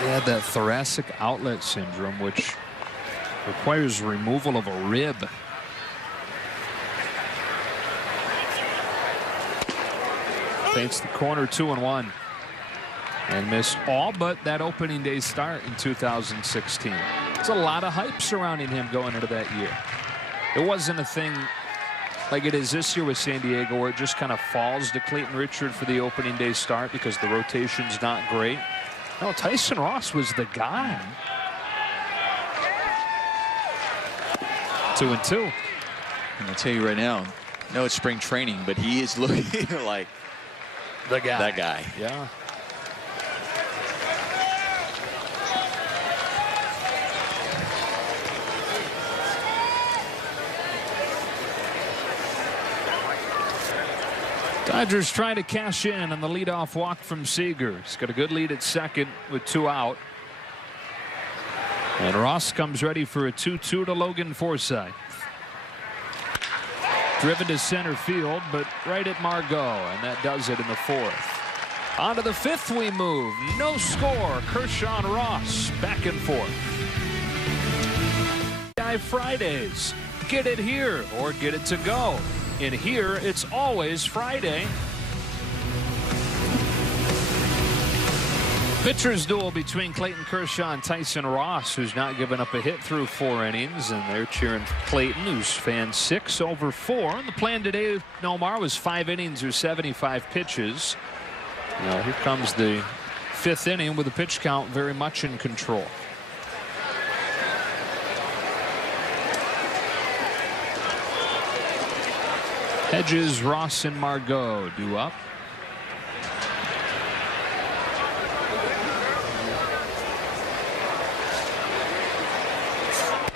He had that thoracic outlet syndrome, which requires removal of a rib. Paints the corner 2-1. And missed all but that opening day start in 2016. There's a lot of hype surrounding him going into that year. It wasn't a thing like it is this year with San Diego, where it just kind of falls to Clayton Richard for the opening day start because the rotation's not great. No, Tyson Ross was the guy. 2-2. And I'll tell you right now, I know it's spring training, but he is looking like The guy. that guy. Yeah. Dodgers trying to cash in on the leadoff walk from Seager. He's got a good lead at second with 2 out. And Ross comes ready for a 2-2 to Logan Forsythe. Driven to center field, but right at Margot, and that does it in the 4th. On to the 5th we move. No score. Kershaw and Ross back and forth. Fridays. Get it here or get it to go. In here, it's always Friday. Pitchers duel between Clayton Kershaw and Tyson Ross, who's not given up a hit through 4 innings, and they're cheering Clayton, who's fan 6 over 4. And the plan today, Nomar, was 5 innings or 75 pitches. Now here comes the 5th inning with the pitch count very much in control. Hedges, Ross, and Margot due up.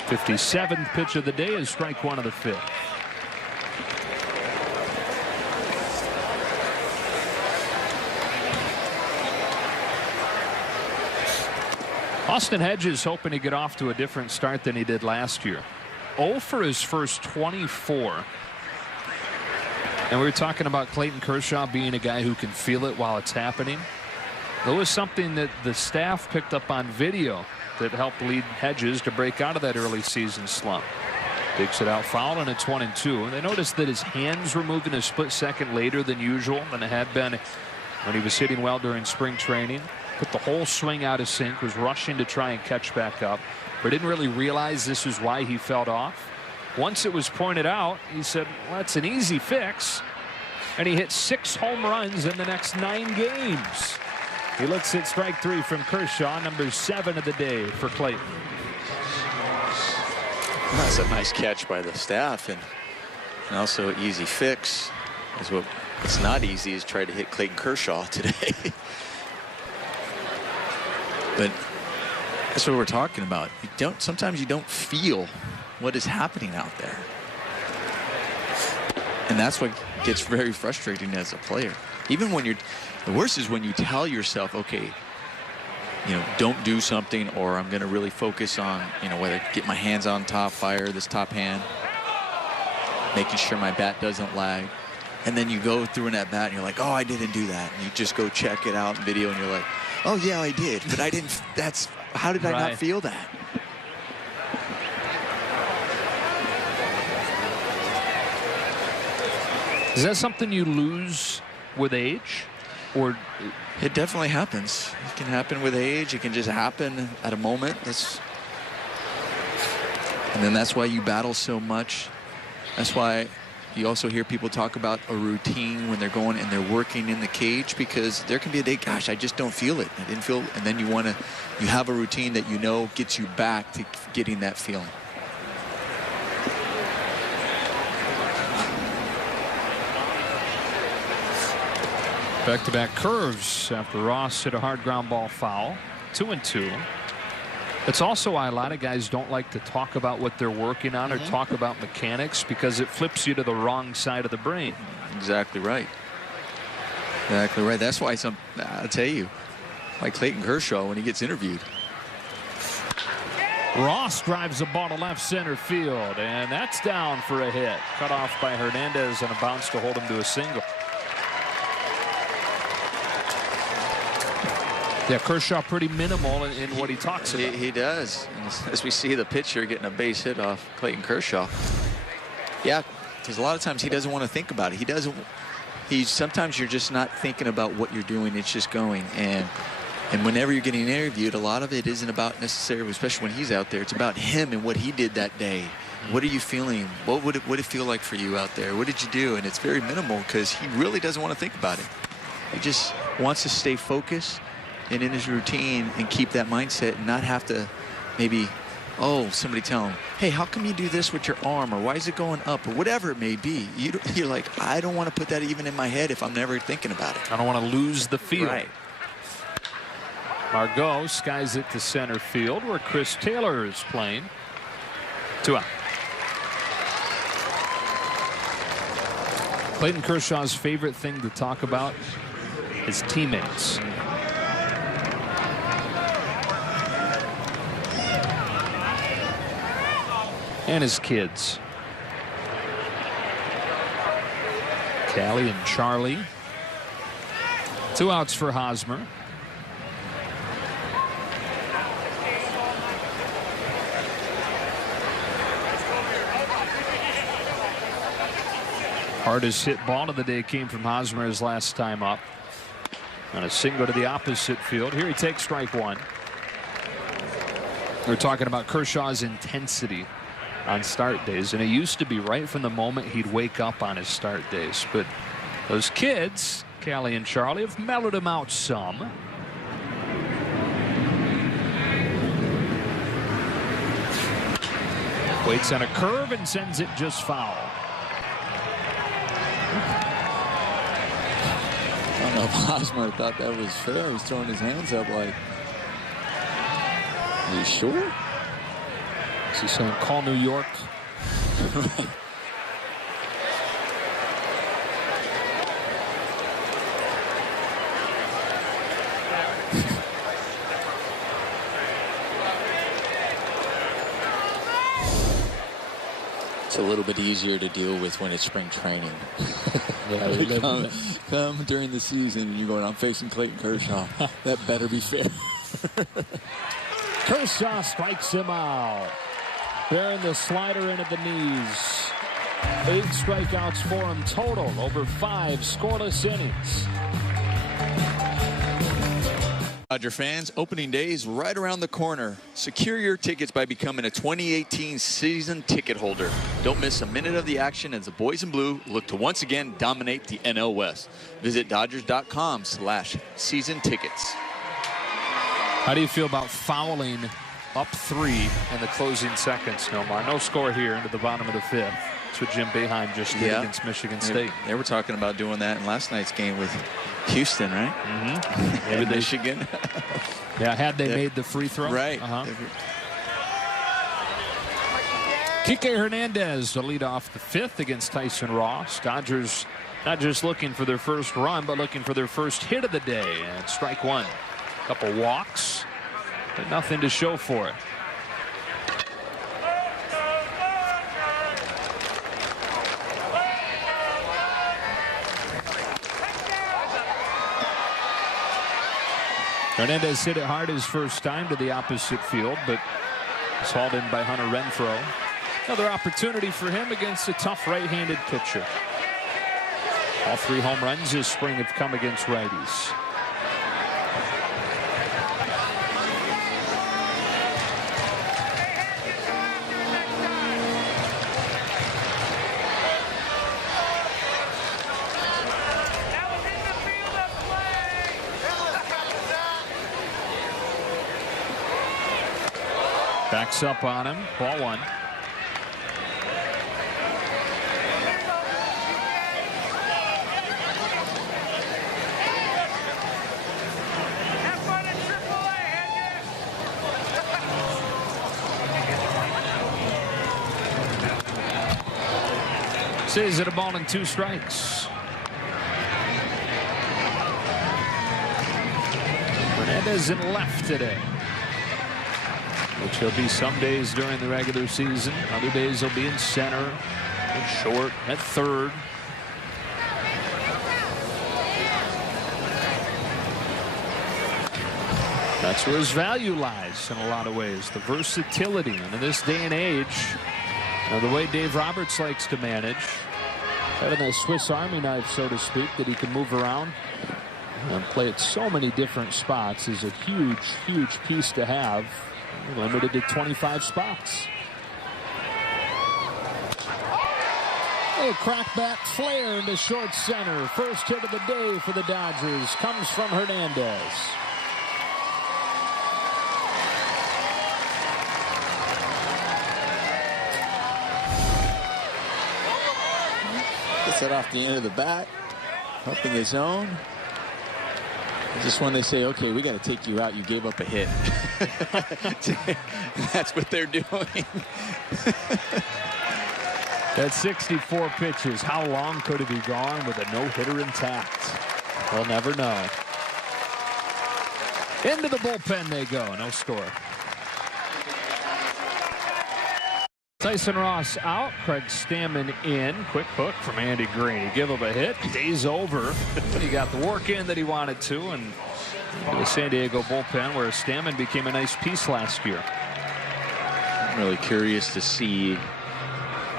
'57th pitch of the day is strike 1 of the 5th. Austin Hedges hoping to get off to a different start than he did last year. 0 for his first 24. And we were talking about Clayton Kershaw being a guy who can feel it while it's happening. It was something that the staff picked up on video that helped lead Hedges to break out of that early season slump. Takes it out foul, and it's 1-2. And they noticed that his hands were moving a split second later than usual than it had been when he was hitting well during spring training. Put the whole swing out of sync, was rushing to try and catch back up, but didn't really realize this is why he felt off. once it was pointed out, he said, well, that's an easy fix. And he hit 6 home runs in the next 9 games. He looks at strike 3 from Kershaw, number 7 of the day for Clayton. That's a nice catch by the staff, and also an easy fix. Is what's not easy is try to hit Clayton Kershaw today. But that's what we're talking about. Sometimes you don't feel what is happening out there. And that's what gets very frustrating as a player. Even when the worst is when you tell yourself, okay, don't do something, or I'm going to really focus on, whether get my hands on top, fire this top hand, making sure my bat doesn't lag. And then you go through in that bat and you're like, oh, I didn't do that. And you just go check it out in video and you're like, oh yeah, I did, but I didn't. How did I not feel that? Is that something you lose with age, or? It definitely happens. It can happen with age. It can just happen at a moment. And then that's why you battle so much. That's why you also hear people talk about a routine when they're going and they're working in the cage, because there can be a day, gosh, I just don't feel it. I didn't feel, and then you have a routine that gets you back to getting that feeling. Back-to-back curves after Ross hit a hard ground ball foul. 2-2. It's also why a lot of guys don't like to talk about what they're working on or talk about mechanics, because it flips you to the wrong side of the brain. Exactly right. Exactly right. That's why I'll tell you, like Clayton Kershaw when he gets interviewed. Ross drives the ball to left center field, and that's down for a hit. Cut off by Hernandez and a bounce to hold him to a single. Yeah, Kershaw pretty minimal in what he talks about. He does. And as we see the pitcher getting a base hit off Clayton Kershaw. Yeah, because a lot of times he doesn't want to think about it. Sometimes you're just not thinking about what you're doing. It's just going. And whenever you're getting interviewed, a lot of it isn't about necessarily, especially when he's out there, it's about him and what he did that day. What are you feeling? What would it feel like for you out there? What did you do? And it's very minimal because he really doesn't want to think about it. He just wants to stay focused and in his routine and keep that mindset and not have to maybe, somebody tell him, hey, how come you do this with your arm, or why is it going up, or whatever it may be. You're like, I don't want to put that even in my head if I'm never thinking about it. I don't want to lose the field. Right. Margot skies it to center field where Chris Taylor is playing. 2 out. Clayton Kershaw's favorite thing to talk about is teammates. And his kids. Callie and Charlie. 2 outs for Hosmer. Hardest hit ball of the day came from Hosmer his last time up. On a single to the opposite field. Here he takes strike 1. We're talking about Kershaw's intensity on start days, and it used to be right from the moment he'd wake up on his start days. But those kids, Callie and Charlie, have mellowed him out some. Waits on a curve and sends it just foul. I don't know if Hosmer thought that was fair. He was throwing his hands up like, are you sure? Is he saying, call New York? It's a little bit easier to deal with when it's spring training. Yeah, come during the season and you're going, I'm facing Clayton Kershaw. That better be fair. Kershaw strikes him out. Bearing the slider into the knees. 8 strikeouts for him total over 5 scoreless innings. Dodger fans, opening day is right around the corner. Secure your tickets by becoming a 2018 season ticket holder. Don't miss a minute of the action as the boys in blue look to once again dominate the NL West. Visit Dodgers.com/season tickets. How do you feel about fouling up 3 in the closing seconds, Nomar? No score here into the bottom of the 5th. That's what Jim Boeheim just did against Michigan State. They were talking about doing that in last night's game with Houston, right? Mm-hmm. Maybe Michigan. Yeah, had they made the free throw. Right. Kike Hernandez to lead off the 5th against Tyson Ross. Dodgers not just looking for their first run, but looking for their first hit of the day. And strike 1. A couple walks, but nothing to show for it. Hernandez hit it hard his first time to the opposite field, but it's hauled in by Hunter Renfroe. Another opportunity for him against a tough right-handed pitcher. All 3 home runs this spring have come against righties. Backs up on him. Ball 1. Says it a ball and 2 strikes. Hernandez in left today, which he'll be some days during the regular season. Other days he'll be in center, at short, at third. That's where his value lies in a lot of ways. The versatility. And in this day and age, the way Dave Roberts likes to manage, having that Swiss Army knife, so to speak, that he can move around and play at so many different spots is a huge, huge piece to have. Limited to 25 spots. A crackback flare into short center. First hit of the day for the Dodgers comes from Hernandez. Gets it off the end of the bat, helping his own. Just when they say, okay, we got to take you out, you gave up a hit. That's what they're doing. That's 64 pitches. How long could it be gone with a no-hitter intact? We'll never know. Into the bullpen they go. No score. Tyson Ross out. Craig Stammen in. Quick hook from Andy Green. He give him a hit. Day's over. He got the work in that he wanted to. And the San Diego bullpen, where Stammen became a nice piece last year. I'm really curious to see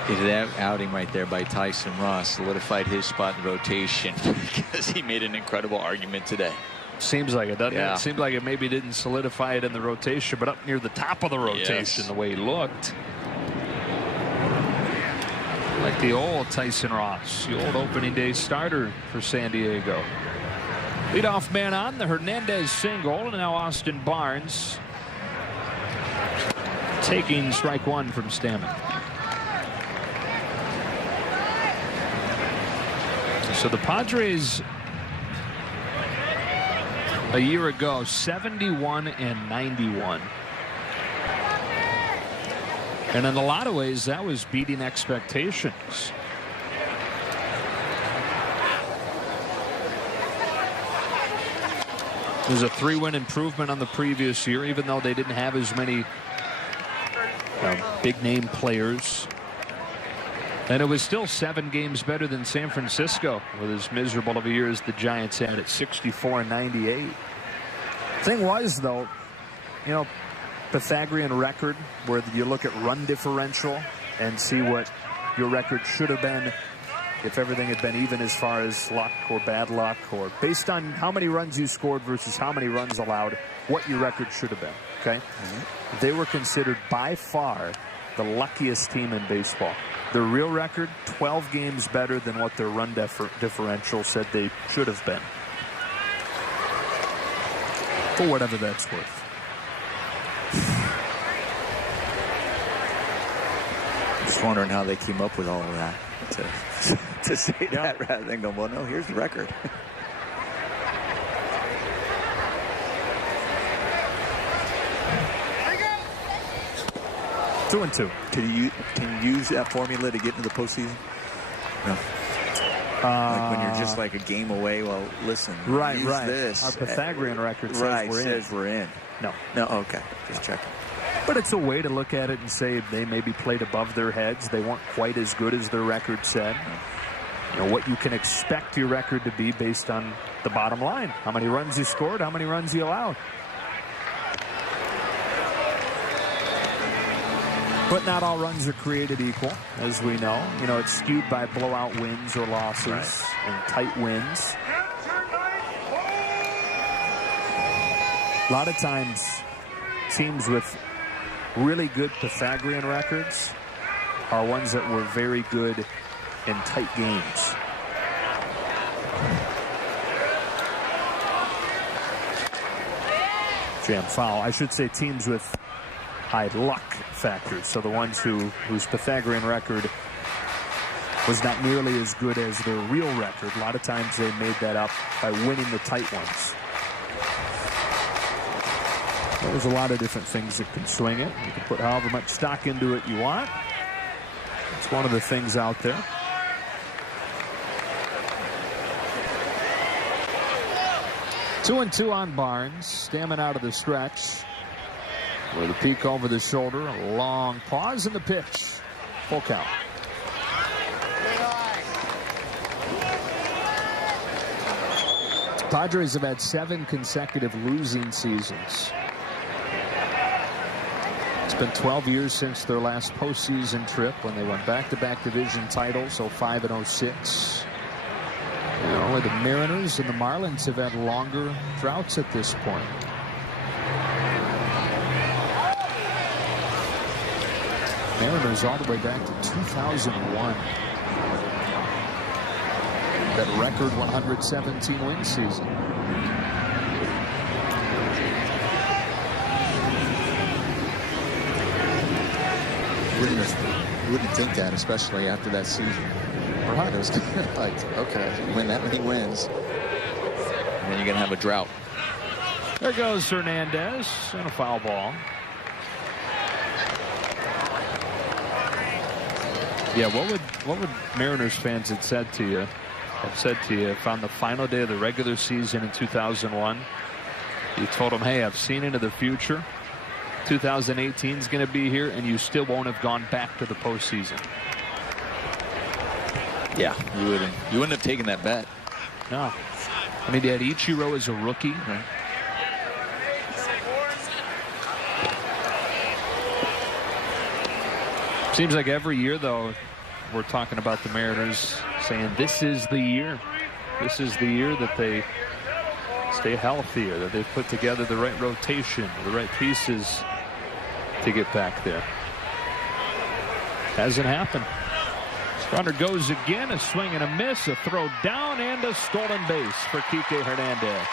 if that outing right there by Tyson Ross solidified his spot in rotation, because he made an incredible argument today. Seems like it, doesn't it? It seems like it maybe didn't solidify it in the rotation, but up near the top of the rotation, the way he looked. Like the old Tyson Ross, the old opening day starter for San Diego. Leadoff man on, the Hernandez single, and now Austin Barnes taking strike 1 from Stammen. So the Padres a year ago, 71-91. And in a lot of ways, that was beating expectations. It was a 3-win improvement on the previous year, even though they didn't have as many big-name players. And it was still 7 games better than San Francisco, with as miserable of a year as the Giants had at 64-98. Thing was, though, Pythagorean record, where you look at run differential and see what your record should have been if everything had been even as far as luck or bad luck, or based on how many runs you scored versus how many runs allowed, what your record should have been. Okay? They were considered by far the luckiest team in baseball. Their real record, 12 games better than what their run differential said they should have been. For whatever that's worth. Just wondering how they came up with all of that to say that rather than go, well, no, here's the record. 2-2. Can you use that formula to get into the postseason? No. Like when you're just like a game away. Well, listen. Right. This. Our Pythagorean record says we're in. No. Okay. Just checking. But it's a way to look at it and say they maybe played above their heads. They weren't quite as good as their record said. You know, what you can expect your record to be based on the bottom line. How many runs you scored, how many runs you allowed. But not all runs are created equal, as we know. You know, it's skewed by blowout wins or losses and tight wins. A lot of times, teams with really good Pythagorean records are ones that were very good in tight games. Jam foul. I should say teams with high luck factors. So the ones whose Pythagorean record was not nearly as good as their real record. A lot of times they made that up by winning the tight ones. There's a lot of different things that can swing it. You can put however much stock into it you want. It's one of the things out there. Two and two on Barnes. Stamming out of the stretch. With a peek over the shoulder. A long pause in the pitch. Full count. Padres have had 7 consecutive losing seasons. It's been 12 years since their last postseason trip when they won back-to-back division titles, 05 and 06. And only the Mariners and the Marlins have had longer droughts at this point. Mariners all the way back to 2001. That record 117 win season. Wouldn't think that, especially after that season. Right. It was like, okay, win that many wins, and then you're gonna have a drought. There goes Hernandez and a foul ball. Yeah, what would Mariners fans have said to you if on the final day of the regular season in 2001 you told them, hey, I've seen into the future, 2018 is going to be here, and you still won't have gone back to the postseason? Yeah, you wouldn't have taken that bet. No. I mean, they had Ichiro as a rookie. Right. Seems like every year, though, we're talking about the Mariners saying this is the year. This is the year that they stay healthier, that they've put together the right rotation, the right pieces to get back there. Hasn't happened. Runner goes again, a swing and a miss, a throw down, and a stolen base for Kike Hernandez.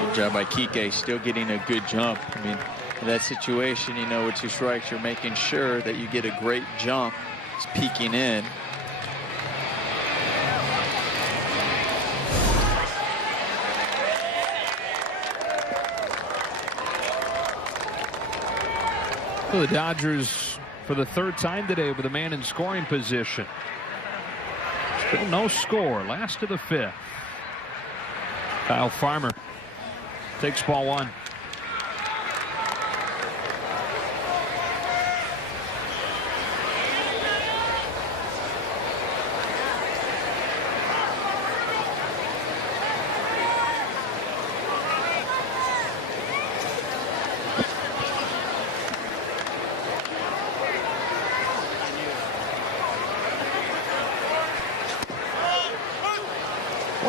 Good job by Kike, still getting a good jump. I mean, in that situation, you know, with 2 strikes, you're making sure that you get a great jump. It's peeking in. For the Dodgers, for the 3rd time today, with a man in scoring position. Still no score. Last of the 5th. Kyle Farmer takes ball 1.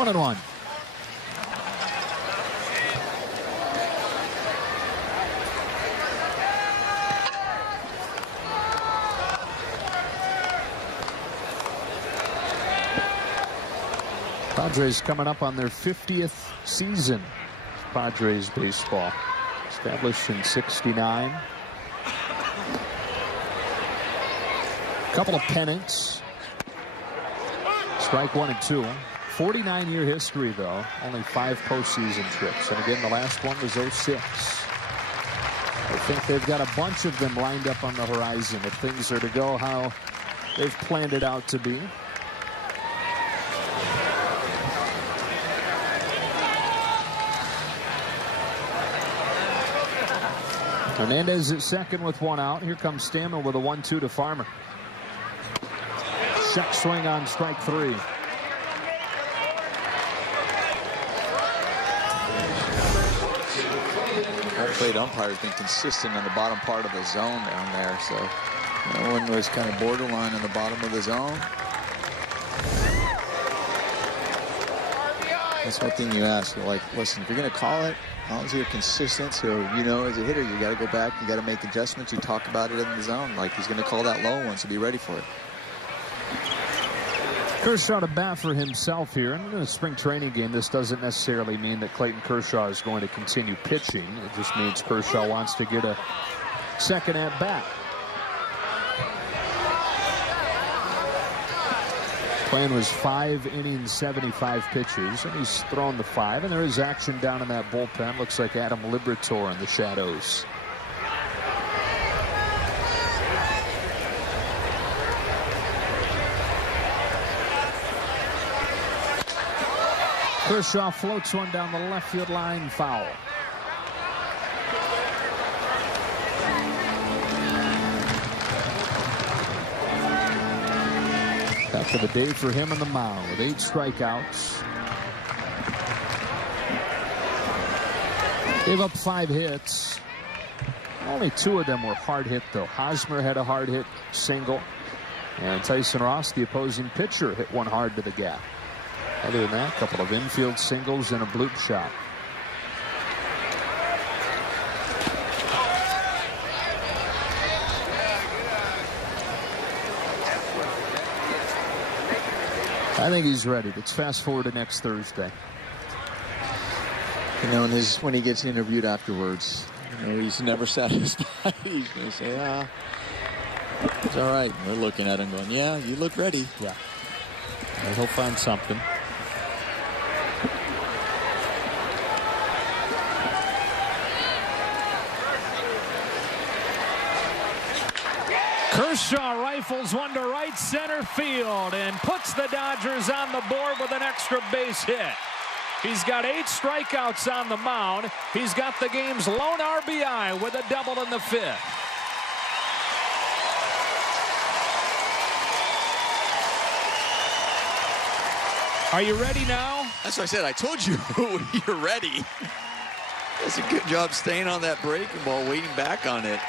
1-1. Padres coming up on their 50th season. Padres baseball, established in '69. Couple of pennants. Strike 1 and 2. 49-year history, though. Only 5 postseason trips. And again, the last one was '06. I think they've got a bunch of them lined up on the horizon if things are to go how they've planned it out to be. Hernandez at second with 1 out. Here comes Stammen with a 1-2 to Farmer. Check swing on strike 3. Home plate umpire has been consistent on the bottom part of the zone down there, so that one was kind of borderline on the bottom of the zone. That's one thing you ask. You're like, listen, if you're going to call it, as long as you're consistent, so you know as a hitter, you got to go back, you got to make adjustments. You talk about it in the zone, like he's going to call that low one, so be ready for it. Kershaw to bat for himself here. And in a spring training game, this doesn't necessarily mean that Clayton Kershaw is going to continue pitching. It just means Kershaw wants to get a second at bat. Plan was 5 innings, 75 pitches, and he's thrown the 5. And there is action down in that bullpen. Looks like Adam Liberatore in the shadows. Kershaw floats one down the left field line, foul. After the day for him on the mound with 8 strikeouts. Gave up 5 hits. Only 2 of them were hard hit, though. Hosmer had a hard hit single, and Tyson Ross, the opposing pitcher, hit one hard to the gap. Other than that, a couple of infield singles and a bloop shot. I think he's ready. Let's fast forward to next Thursday. You know, and when he gets interviewed afterwards, you know, he's never satisfied. He's going to say, it's all right. And we're looking at him going, yeah, you look ready. Yeah. And he'll find something. Kershaw rifles one to right center field and puts the Dodgers on the board with an extra base hit. He's got 8 strikeouts on the mound. He's got the game's lone RBI with a double in the 5th. Are you ready now? That's what I said. I told you you're ready. Does a good job staying on that breaking ball, waiting back on it.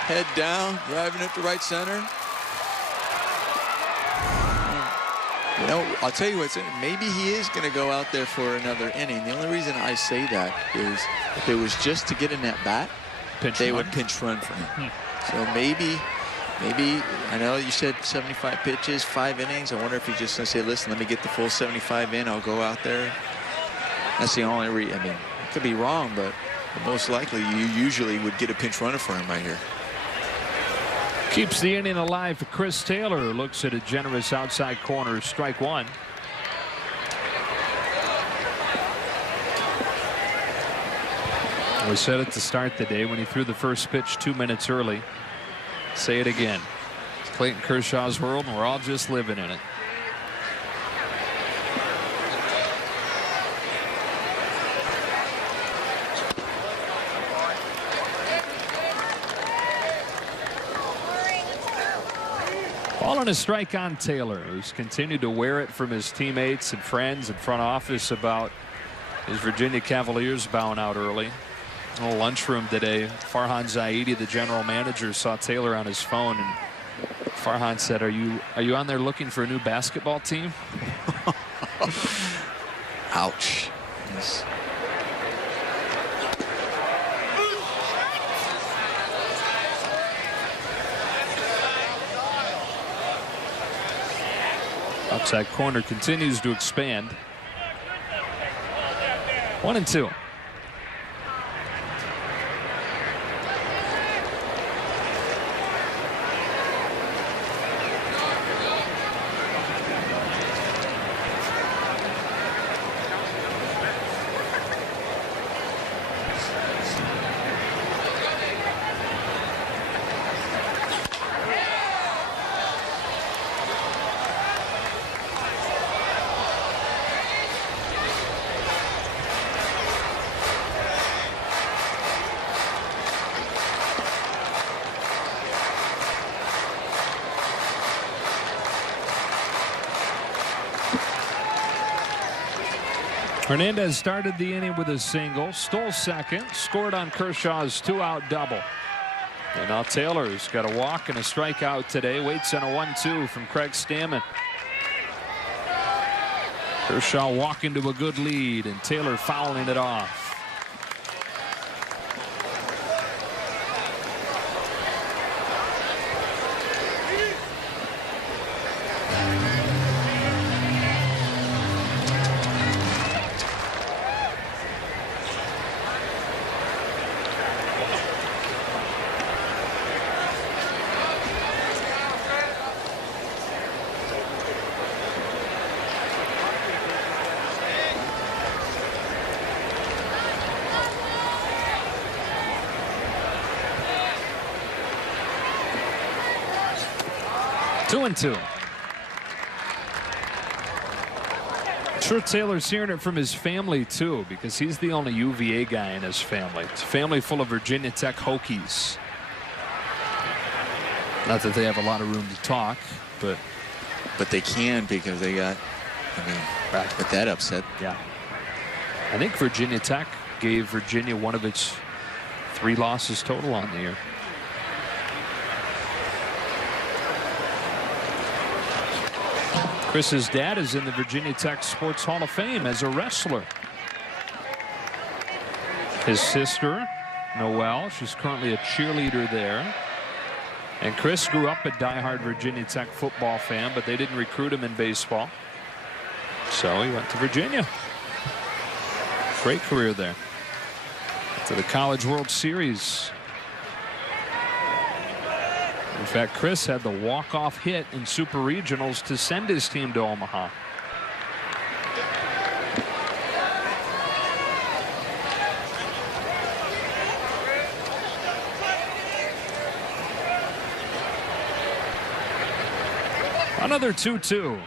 Head down, driving it to right center. You know, I'll tell you what, maybe he is going to go out there for another inning. The only reason I say that is if it was just to get in that bat, they would pinch run for him. So maybe, I know you said 75 pitches, 5 innings. I wonder if he's just going to say, listen, let me get the full 75 in. I'll go out there. That's the only reason. I mean, it could be wrong, but most likely you usually would get a pinch runner for him right here. Keeps the inning alive for Chris Taylor, who looks at a generous outside corner, strike 1. We said it to start the day when he threw the first pitch 2 minutes early. Say it again. It's Clayton Kershaw's world, and we're all just living in it. Ball on a strike on Taylor, who's continued to wear it from his teammates and friends and front office about his Virginia Cavaliers bowing out early. In a lunchroom today, Farhan Zaidi, the general manager, saw Taylor on his phone, and Farhan said, are you on there looking for a new basketball team? Ouch. Yes. Outside corner continues to expand. 1-2. Hernandez started the inning with a single, stole second, scored on Kershaw's 2-out double. And now Taylor's got a walk and a strikeout today. Waits on a 1-2 from Craig Stammen. Kershaw walking to a good lead, and Taylor fouling it off. Two and two. I'm sure Taylor's hearing it from his family too, because he's the only UVA guy in his family. It's a family full of Virginia Tech Hokies. Not that they have a lot of room to talk, but they can, because they got, with that upset. Yeah. I think Virginia Tech gave Virginia one of its 3 losses total on the year. Chris's dad is in the Virginia Tech Sports Hall of Fame as a wrestler. His sister, Noelle, she's currently a cheerleader there. And Chris grew up a diehard Virginia Tech football fan, but they didn't recruit him in baseball. So he went to Virginia. Great career there. To the College World Series. In fact, Chris had the walk-off hit in Super Regionals to send his team to Omaha. Another 2-2.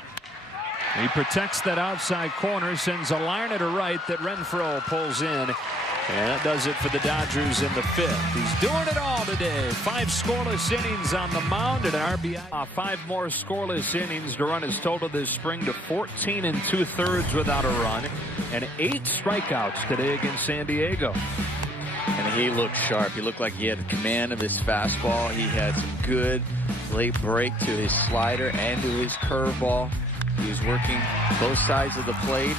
He protects that outside corner, sends a liner to right that Renfroe pulls in. And that does it for the Dodgers in the 5th. He's doing it all today. 5 scoreless innings on the mound and an RBI. 5 more scoreless innings to run his total this spring to 14 2/3 without a run. And 8 strikeouts today against San Diego. And he looked sharp. He looked like he had command of his fastball. He had some good late break to his slider and to his curveball. He was working both sides of the plate.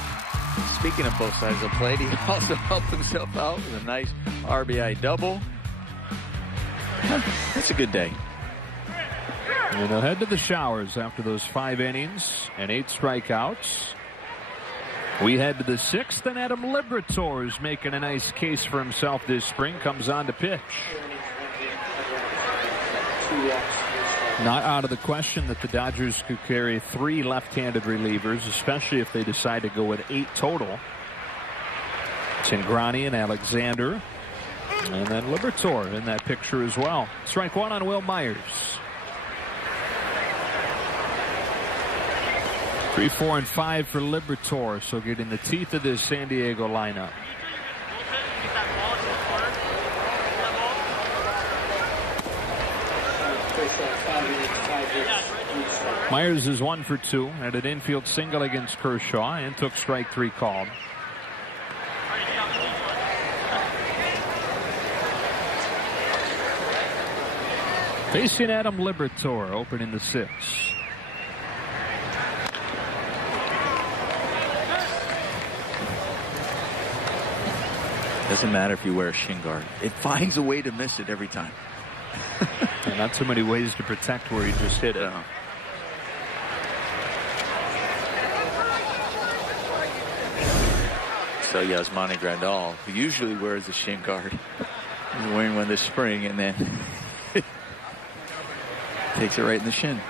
Speaking of both sides of the plate, he also helped himself out with a nice RBI double. That's a good day. And he'll head to the showers after those 5 innings and 8 strikeouts. We head to the 6th, and Adam Liberatore is making a nice case for himself this spring. Comes on to pitch. Not out of the question that the Dodgers could carry 3 left-handed relievers, especially if they decide to go with 8 total. Tingrani and Alexander. And then Liberatore in that picture as well. Strike 1 on Will Myers. 3, 4, and 5 for Liberatore, so getting the teeth of this San Diego lineup. Myers is 1 for 2, had an infield single against Kershaw and took strike 3 called. Facing Adam Liberatore, opening the 6th. Doesn't matter if you wear a shin guard. It finds a way to miss it every time. And not too many ways to protect where you just hit it. So Yasmani Grandal, who usually wears a shin guard, is wearing one this spring and then takes it right in the shin.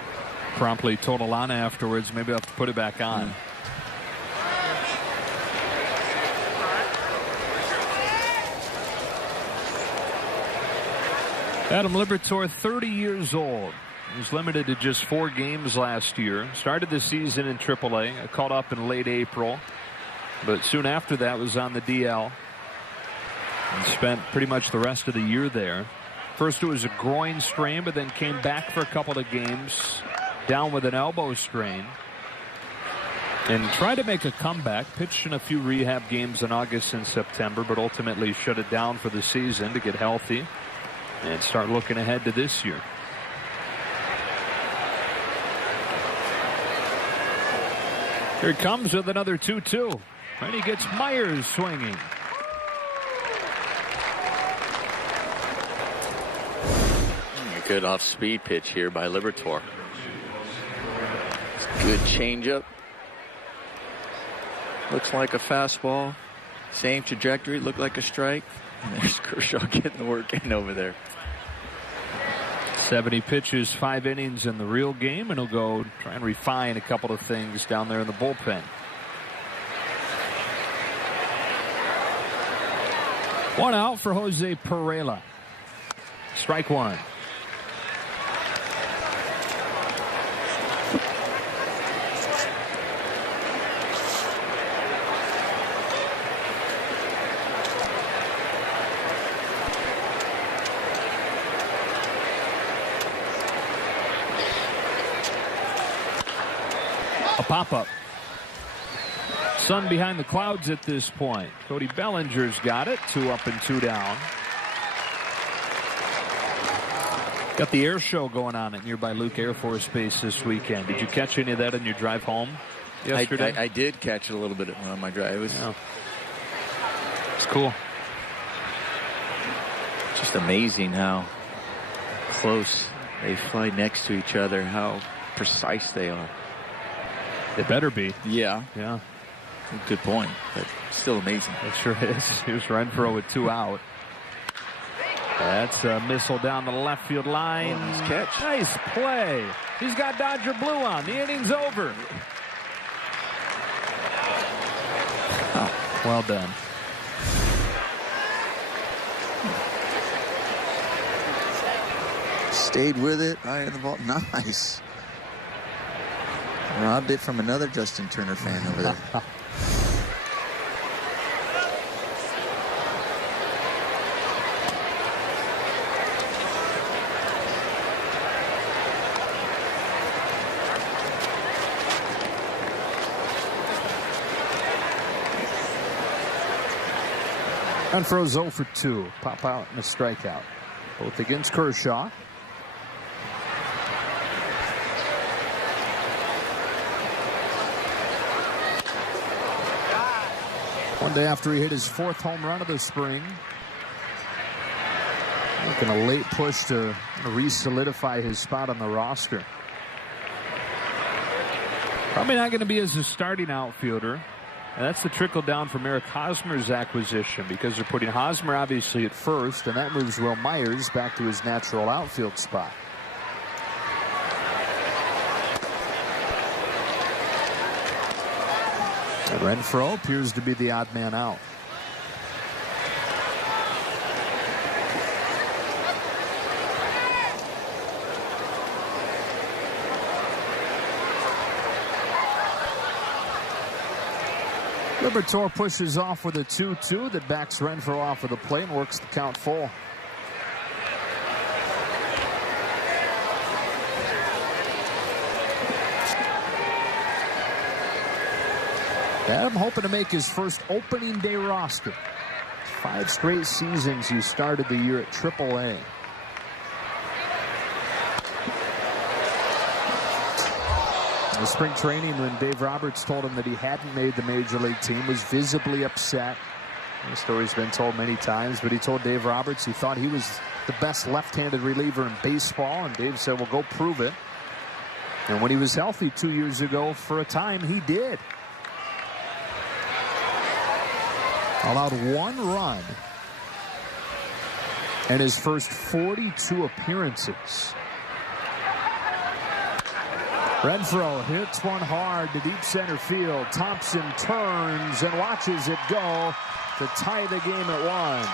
Promptly told Alana afterwards, maybe I'll have to put it back on. Adam Liberatore, 30 years old. He was limited to just 4 games last year. Started the season in AAA. Caught up in late April. But soon after that was on the DL. And spent pretty much the rest of the year there. First it was a groin strain, but then came back for a couple of games. Down with an elbow strain. And tried to make a comeback. Pitched in a few rehab games in August and September, but ultimately shut it down for the season to get healthy. And start looking ahead to this year. Here it comes with another 2-2. And he gets Myers swinging. A good off-speed pitch here by Liberatore. Good changeup. Looks like a fastball. Same trajectory. Looked like a strike. And there's Kershaw getting the work in over there. 70 pitches, 5 innings in the real game, and he'll go try and refine a couple of things down there in the bullpen. One out for Jose Pereira. Strike one. A pop-up. Sun behind the clouds at this point. Cody Bellinger's got it. 2 up and 2 down. Got the air show going on at nearby Luke Air Force Base this weekend. Did you catch any of that on your drive home yesterday? I did catch it a little bit on my drive. It's cool. Just amazing how close they fly next to each other, how precise they are. They better be. Yeah. Yeah. Good point, but still amazing. It sure is. Here's Renfroe with 2 out. That's a missile down the left field line. Oh, nice catch. Nice play. He's got Dodger blue on. The inning's over. Oh, well done. Stayed with it. Eye in the ball. Nice. Robbed it from another Justin Turner fan over there. Renfroe's 0 for 2. Pop out and a strikeout. Both against Kershaw. One day after he hit his 4th home run of the spring. Making a late push to re-solidify his spot on the roster. Probably not going to be as a starting outfielder. And that's the trickle down from Eric Hosmer's acquisition, because they're putting Hosmer obviously at first, and that moves Will Myers back to his natural outfield spot. And Renfroe appears to be the odd man out. Liberatore pushes off with a 2-2 that backs Renfroe off of the plate and works the count full. Adam hoping to make his first opening day roster. 5 straight seasons he started the year at AAA. In the spring training, when Dave Roberts told him that he hadn't made the major league team, was visibly upset. The story's been told many times, but he told Dave Roberts he thought he was the best left-handed reliever in baseball, and Dave said, well, go prove it. And when he was healthy 2 years ago, for a time, he did. Allowed 1 run in his first 42 appearances. Renfroe hits one hard to deep center field. Thompson turns and watches it go to tie the game at 1.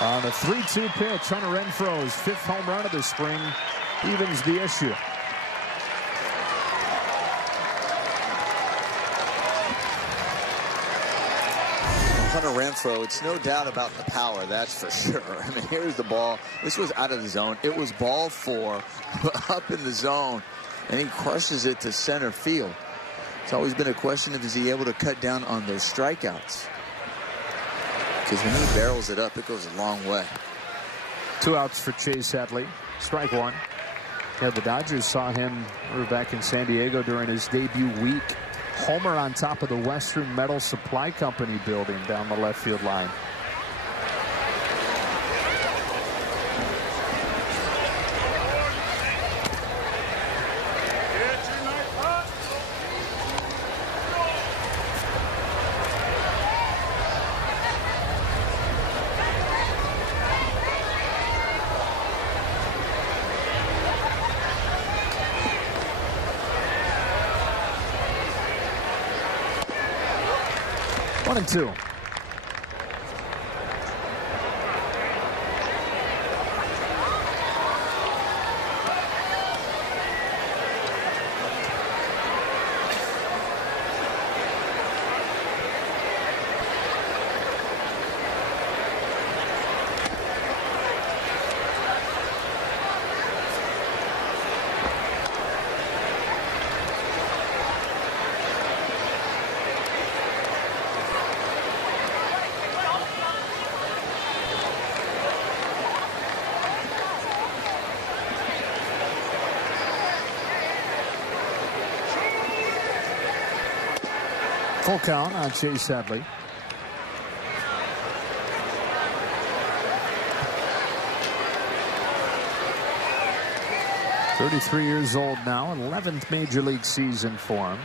On a 3-2 pitch, Hunter Renfroe's 5th home run of the spring evens the issue. Hunter Renfroe, it's no doubt about the power, that's for sure. I mean, here's the ball. This was out of the zone. It was ball 4 up in the zone, and he crushes it to center field. It's always been a question of, is he able to cut down on those strikeouts? Because when he barrels it up, it goes a long way. 2 outs for Chase Headley. Strike 1. Yeah, the Dodgers saw him back in San Diego during his debut week. Homer on top of the Western Metal Supply Company building down the left field line. One and two. Full count on Chase Headley. "33 years old now, 11th major league season for him.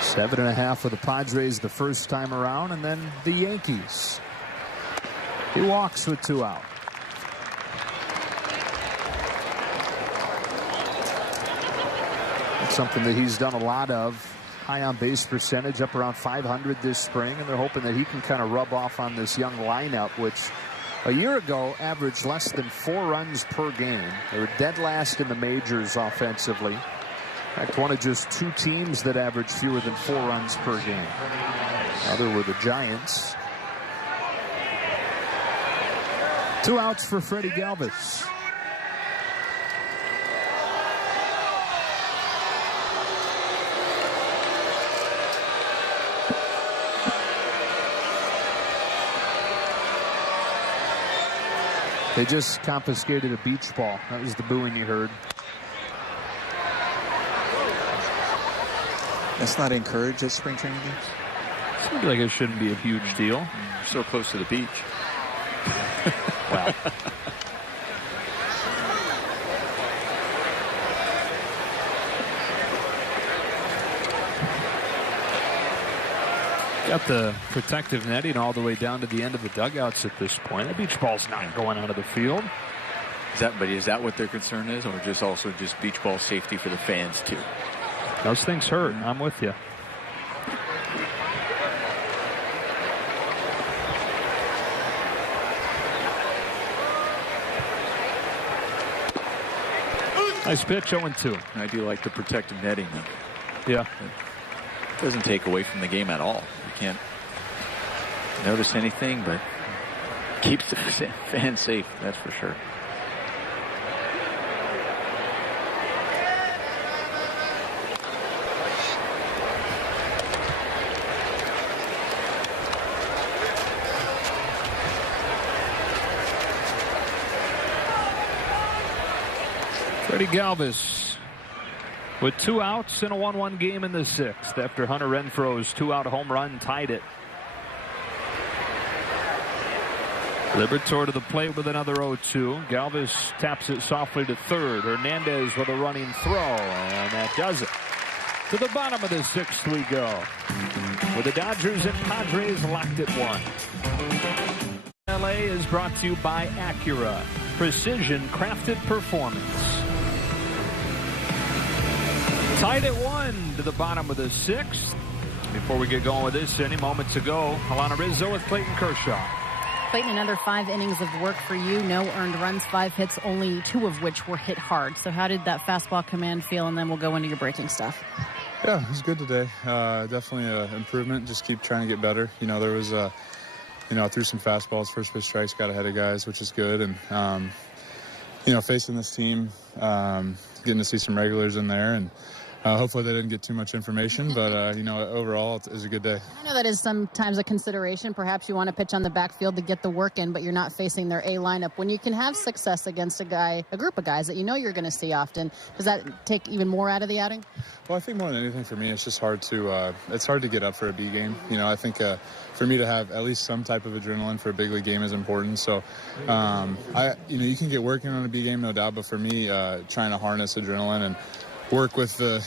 7.5 with the Padres the first time around, and then the Yankees. He walks with 2 out. That's something that he's done a lot of. High on base percentage, up around 500 this spring, and they're hoping that he can kind of rub off on this young lineup, which a year ago averaged less than 4 runs per game. They were dead last in the majors offensively. In fact, one of just 2 teams that averaged fewer than 4 runs per game. Other were the Giants. 2 outs for Freddie Galvis. They just confiscated a beach ball. That was the booing you heard. That's not encouraged at spring training games? Seems like it shouldn't be a huge deal. You're so close to the beach. Wow. Got the protective netting all the way down to the end of the dugouts at this point. The beach ball's not going out of the field. Is that what their concern is, or just also just beach ball safety for the fans too? Those things hurt. I'm with you. Nice pitch, 0-2. I do like the protective netting. Yeah. It doesn't take away from the game at all. You can't notice anything, but keeps the fans safe, that's for sure. Freddie Galvis with 2 outs in a 1-1 game in the 6th after Hunter Renfroe's 2-out home run tied it. Liberatore to the plate with another 0-2. Galvis taps it softly to third. Hernandez with a running throw, and that does it. To the bottom of the 6th we go, with the Dodgers and Padres locked at 1. LA is brought to you by Acura. Precision crafted performance. Tied at 1 to the bottom of the 6th. Before we get going with this inning, moments ago, Alana Rizzo with Clayton Kershaw. Clayton, another 5 innings of work for you. No earned runs, 5 hits, only 2 of which were hit hard. So how did that fastball command feel? And then we'll go into your breaking stuff. Yeah, it was good today. Definitely an improvement. Just keep trying to get better. You know, there was threw some fastballs, first pitch strikes, got ahead of guys, which is good. And, facing this team, getting to see some regulars in there, and hopefully they didn't get too much information, but, overall it was a good day. I know that is sometimes a consideration. Perhaps you want to pitch on the backfield to get the work in, but you're not facing their A lineup. When you can have success against a group of guys that you know you're going to see often, does that take even more out of the outing? Well, I think more than anything for me, it's just hard to get up for a B game. I think for me to have at least some type of adrenaline for a big league game is important. So, you can get working on a B game, no doubt, but for me, trying to harness adrenaline and work with the,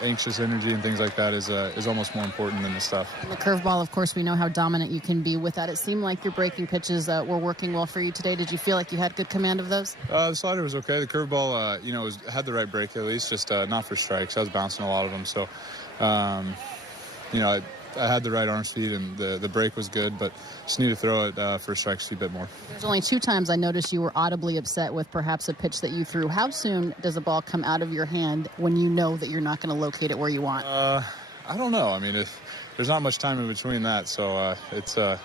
anxious energy and things like that is almost more important than the stuff. And the curveball, of course, we know how dominant you can be with that. It seemed like your breaking pitches were working well for you today. Did you feel like you had good command of those? The slider was okay. The curveball, had the right break at least, just not for strikes. I was bouncing a lot of them. So, I had the right arm speed, and the break was good, but just need to throw it for strikes a bit more. There's only 2 times I noticed you were audibly upset with perhaps a pitch that you threw. How soon does a ball come out of your hand when you know that you're not going to locate it where you want? I don't know. I mean, there's not much time in between that, so it's... It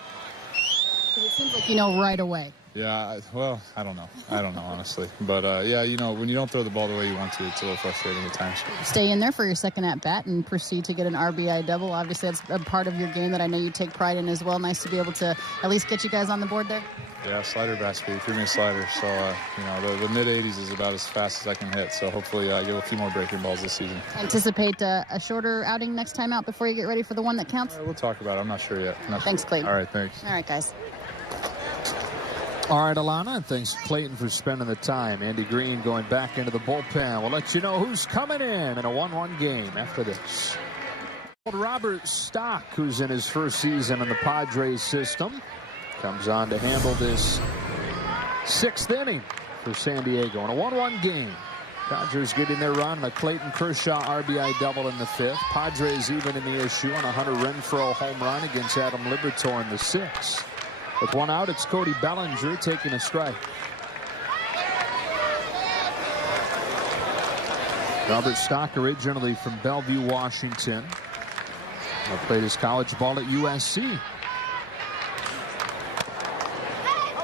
seems like you know right away. Yeah, well, I don't know. Honestly. But, when you don't throw the ball the way you want to, it's a little frustrating at times. Stay in there for your second at-bat and proceed to get an RBI double. Obviously, that's a part of your game that I know you take pride in as well. Nice to be able to at least get you guys on the board there. Yeah, slider bat speed. Threw me a slider. So, the mid-80s is about as fast as I can hit. So, hopefully, I get a few more breaking balls this season. Anticipate a shorter outing next time out before you get ready for the one that counts? We'll talk about it. I'm not sure yet. Thanks, Clayton. All right, thanks. All right, guys. All right, Alana, and thanks Clayton for spending the time. Andy Green going back into the bullpen. We'll let you know who's coming in a 1-1 game after this. Robert Stock, who's in his first season in the Padres system, comes on to handle this 6th inning for San Diego in a 1-1 game. Dodgers getting their run on a Clayton Kershaw RBI double in the 5th. Padres even in the issue on a Hunter Renfroe home run against Adam Liberatore in the 6th. With 1 out, it's Cody Bellinger taking a strike. Robert Stock, originally from Bellevue, Washington. Played his college ball at USC.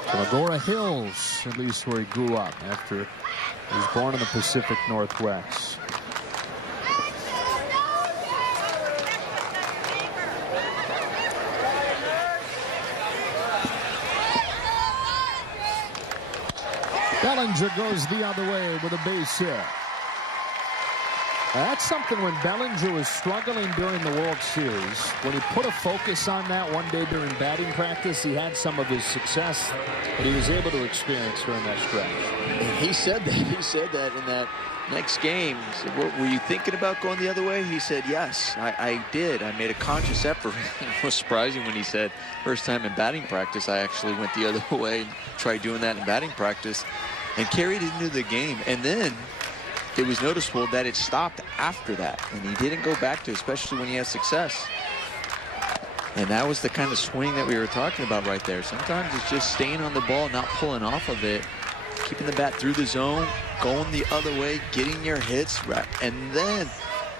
From Agora Hills, at least where he grew up after he was born in the Pacific Northwest. Bellinger goes the other way with a base hit. That's something when Bellinger was struggling during the World Series. When he put a focus on that one day during batting practice, he had some of his success that he was able to experience during that stretch. And he said that in that next game. He said, "What, were you thinking about going the other way?" He said, "Yes, I did. I made a conscious effort." It was surprising when he said, "First time in batting practice, I actually went the other way, tried doing that in batting practice," and carried it into the game. And then it was noticeable that it stopped after that, and he didn't go back to it, especially when he had success. And that was the kind of swing that we were talking about right there. Sometimes it's just staying on the ball, not pulling off of it, keeping the bat through the zone, going the other way, getting your hits, right, and then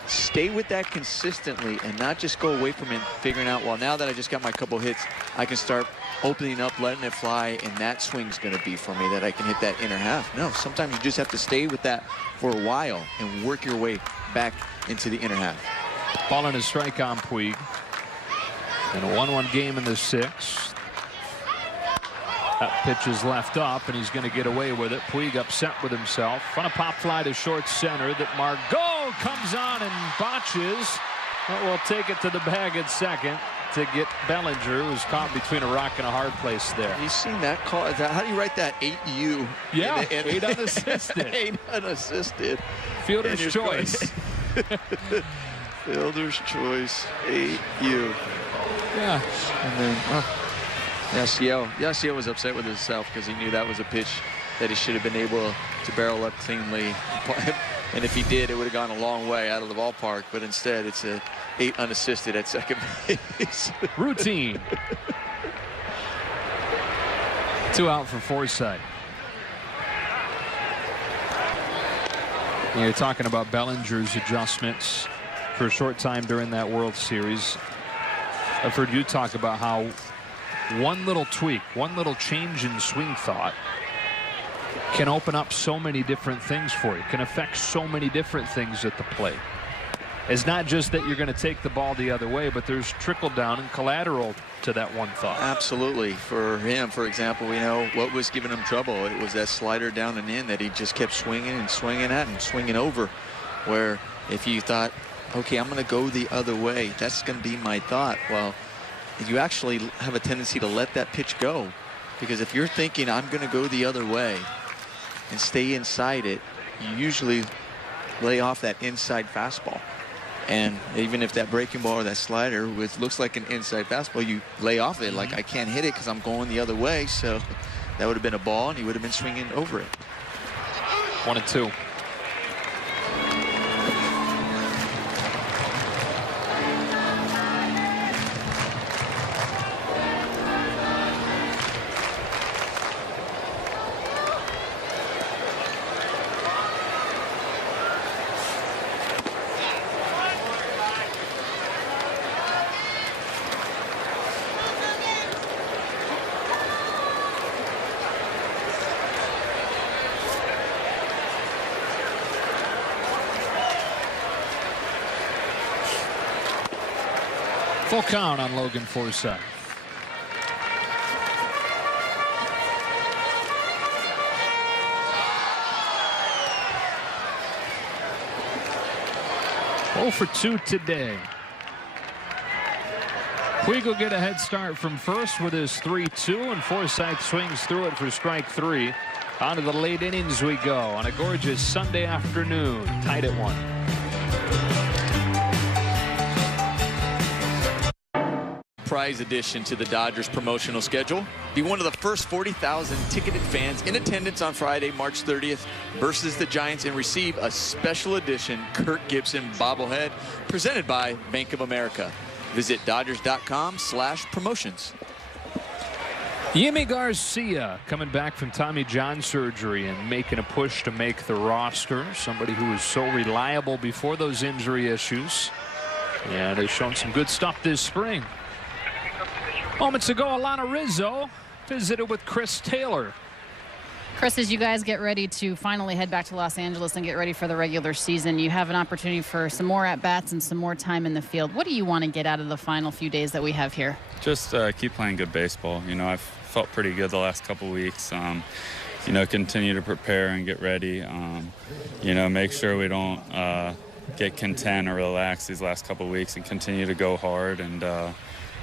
stay with that consistently and not just go away from it, figuring out, well, now that I just got my couple hits, I can start opening up, letting it fly, and that swing's going to be for me that I can hit that inner half. No, sometimes you just have to stay with that for a while and work your way back into the inner half. Ball and a strike on Puig. In a 1-1 game in the 6th. That pitch is left up, and he's going to get away with it. Puig upset with himself. On a pop fly to short center that Margot comes on and botches. But we'll take it to the bag at second to get Bellinger, who's caught between a rock and a hard place there. You've seen that call. How do you write that? 8U. Yeah, 8 unassisted. 8 unassisted. Fielder's choice. Fielder's choice. 8U. Yeah. And then Yasiel was upset with himself because he knew that was a pitch that he should have been able to barrel up cleanly. And if he did, it would have gone a long way out of the ballpark. But instead, it's a 8 unassisted at second base. Routine. 2 out for Forsythe. You're talking about Bellinger's adjustments for a short time during that World Series. I've heard you talk about how one little tweak, one little change in swing thought can open up so many different things for you, can affect so many different things at the plate. It's not just that you're going to take the ball the other way, but there's trickle down and collateral to that one thought. Absolutely. For him, for example, we know what was giving him trouble. It was that slider down and in that he just kept swinging and swinging at and swinging over, where if you thought, okay, I'm going to go the other way, that's going to be my thought. Well, you actually have a tendency to let that pitch go, because if you're thinking I'm going to go the other way and stay inside it, you usually lay off that inside fastball. And even if that breaking ball or that slider looks like an inside fastball, you lay off it like I can't hit it because I'm going the other way. So that would have been a ball, and he would have been swinging over it. 1-2. Full count on Logan Forsythe. Oh for 2 today. Puig get a head start from first with his 3-2, and Forsythe swings through it for strike 3. On to the late innings we go on a gorgeous Sunday afternoon, tied at 1. Prize addition to the Dodgers promotional schedule. Be one of the first 40,000 ticketed fans in attendance on Friday, March 30th versus the Giants, and receive a special edition Kirk Gibson bobblehead presented by Bank of America. Visit Dodgers.com/promotions. Yimi Garcia coming back from Tommy John surgery and making a push to make the roster. Somebody who was so reliable before those injury issues, and has shown some good stuff this spring. Moments ago, Alana Rizzo visited with Chris Taylor. Chris, as you guys get ready to finally head back to Los Angeles and get ready for the regular season, you have an opportunity for some more at-bats and some more time in the field. What do you want to get out of the final few days that we have here? Just keep playing good baseball. You know, I've felt pretty good the last couple weeks. You know, continue to prepare and get ready. You know, make sure we don't get content or relax these last couple weeks, and continue to go hard and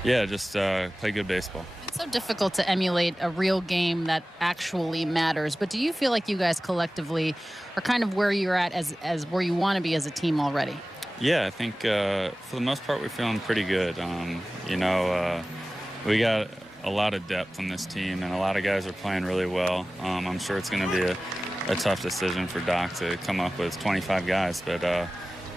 yeah, just play good baseball. It's so difficult to emulate a real game that actually matters, but do you feel like you guys collectively are kind of where you're at as where you want to be as a team already? Yeah, I think for the most part we're feeling pretty good. You know, we got a lot of depth on this team, and a lot of guys are playing really well. I'm sure it's going to be a tough decision for Doc to come up with 25 guys, but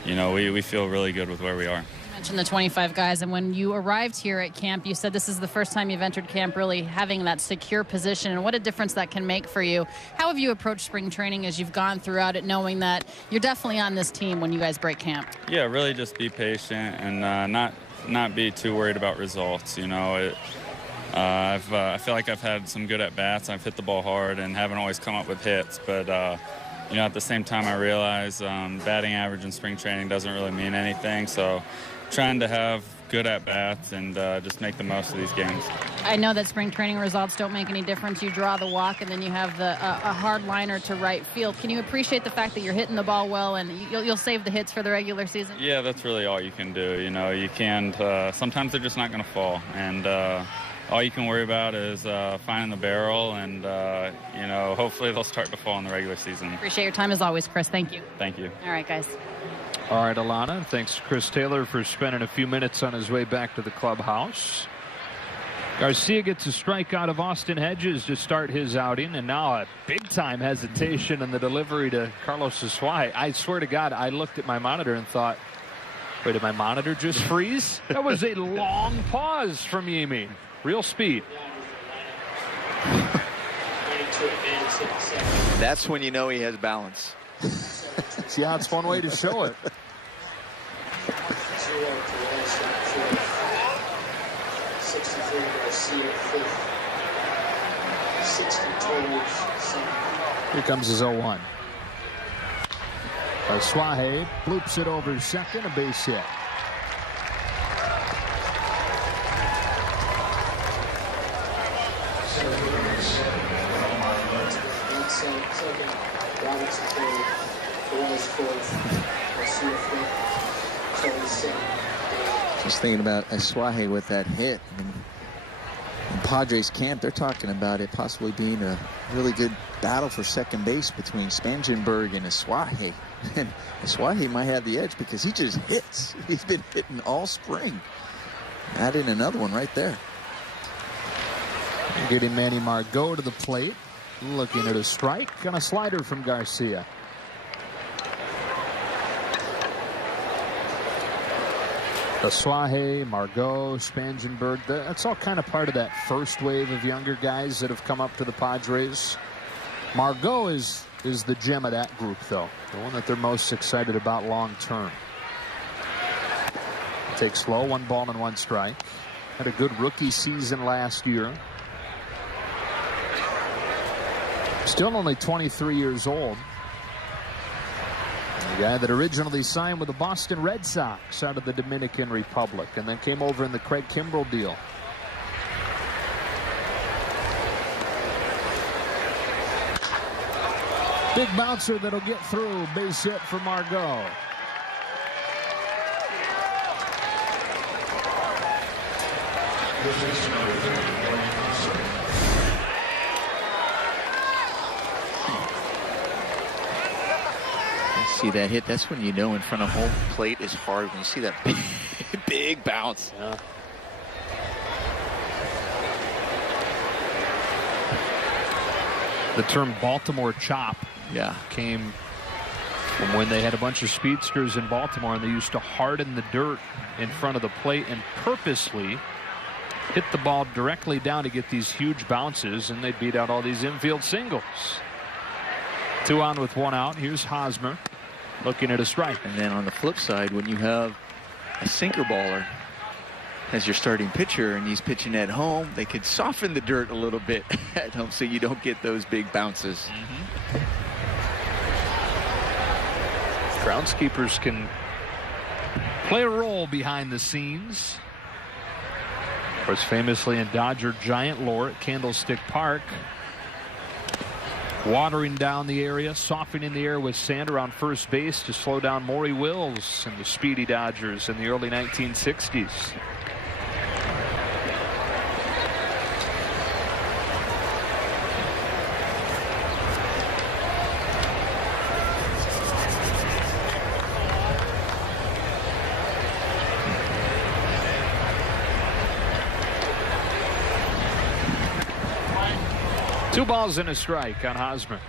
you know, we feel really good with where we are. Mentioned the 25 guys, and when you arrived here at camp, you said this is the first time you've entered camp really having that secure position, and what a difference that can make for you. How have you approached spring training as you've gone throughout it, knowing that you're definitely on this team when you guys break camp? Yeah, really just be patient and not be too worried about results. You know, I feel like I've had some good at-bats. I've hit the ball hard and haven't always come up with hits, but you know, at the same time I realize batting average in spring training doesn't really mean anything, so trying to have good at-bats and just make the most of these games. I know that spring training results don't make any difference. You draw the walk, and then you have a hard liner to right field. Can you appreciate the fact that you're hitting the ball well, and you'll save the hits for the regular season? Yeah, that's really all you can do. You know, you can't. Sometimes they're just not going to fall, and all you can worry about is finding the barrel, and you know, hopefully they'll start to fall in the regular season. Appreciate your time as always, Chris. Thank you. Thank you. All right, guys. All right, Alana. Thanks to Chris Taylor for spending a few minutes on his way back to the clubhouse. Garcia gets a strikeout of Austin Hedges to start his outing, and now a big-time hesitation in the delivery to Carlos Asuaje. I swear to God, I looked at my monitor and thought, wait, did my monitor just freeze? That was a long pause from Yimi. Real speed. That's when you know he has balance. Yeah, it's one way to show it. Here comes his 0-1. Asuaje bloops it over second, a base hit. Just thinking about Asuaje with that hit. I mean, in Padres camp, they're talking about it possibly being a really good battle for second base between Spangenberg and Asuaje. And Asuaje might have the edge because he just hits. He's been hitting all spring. Add in another one right there. Getting Manny Margot to the plate. Looking at a strike and a slider from Garcia. Asuaje, Margot, Spangenberg, that's all kind of part of that first wave of younger guys that have come up to the Padres. Margot is the gem of that group, though. The one that they're most excited about long term. Takes slow, 1 ball and 1 strike. Had a good rookie season last year. Still only 23 years old. The guy that originally signed with the Boston Red Sox out of the Dominican Republic and then came over in the Craig Kimbrell deal. Big bouncer that'll get through. Base hit for Margot. See that hit? That's when you know in front of home plate is hard, when you see that big bounce. Yeah. The term Baltimore chop came from when they had a bunch of speedsters in Baltimore, and they used to harden the dirt in front of the plate and purposely hit the ball directly down to get these huge bounces, and they'd beat out all these infield singles. 2 on with 1 out. Here's Hosmer looking at a strike. And then on the flip side, when you have a sinker baller as your starting pitcher and he's pitching at home, they could soften the dirt a little bit at home so you don't get those big bounces. Groundskeepers can play a role behind the scenes. Of course, famously in Dodger Giant lore at Candlestick Park, watering down the area, softening the air with sand around first base to slow down Maury Wills and the Speedy Dodgers in the early 1960s. Two balls and a strike on Hosmer.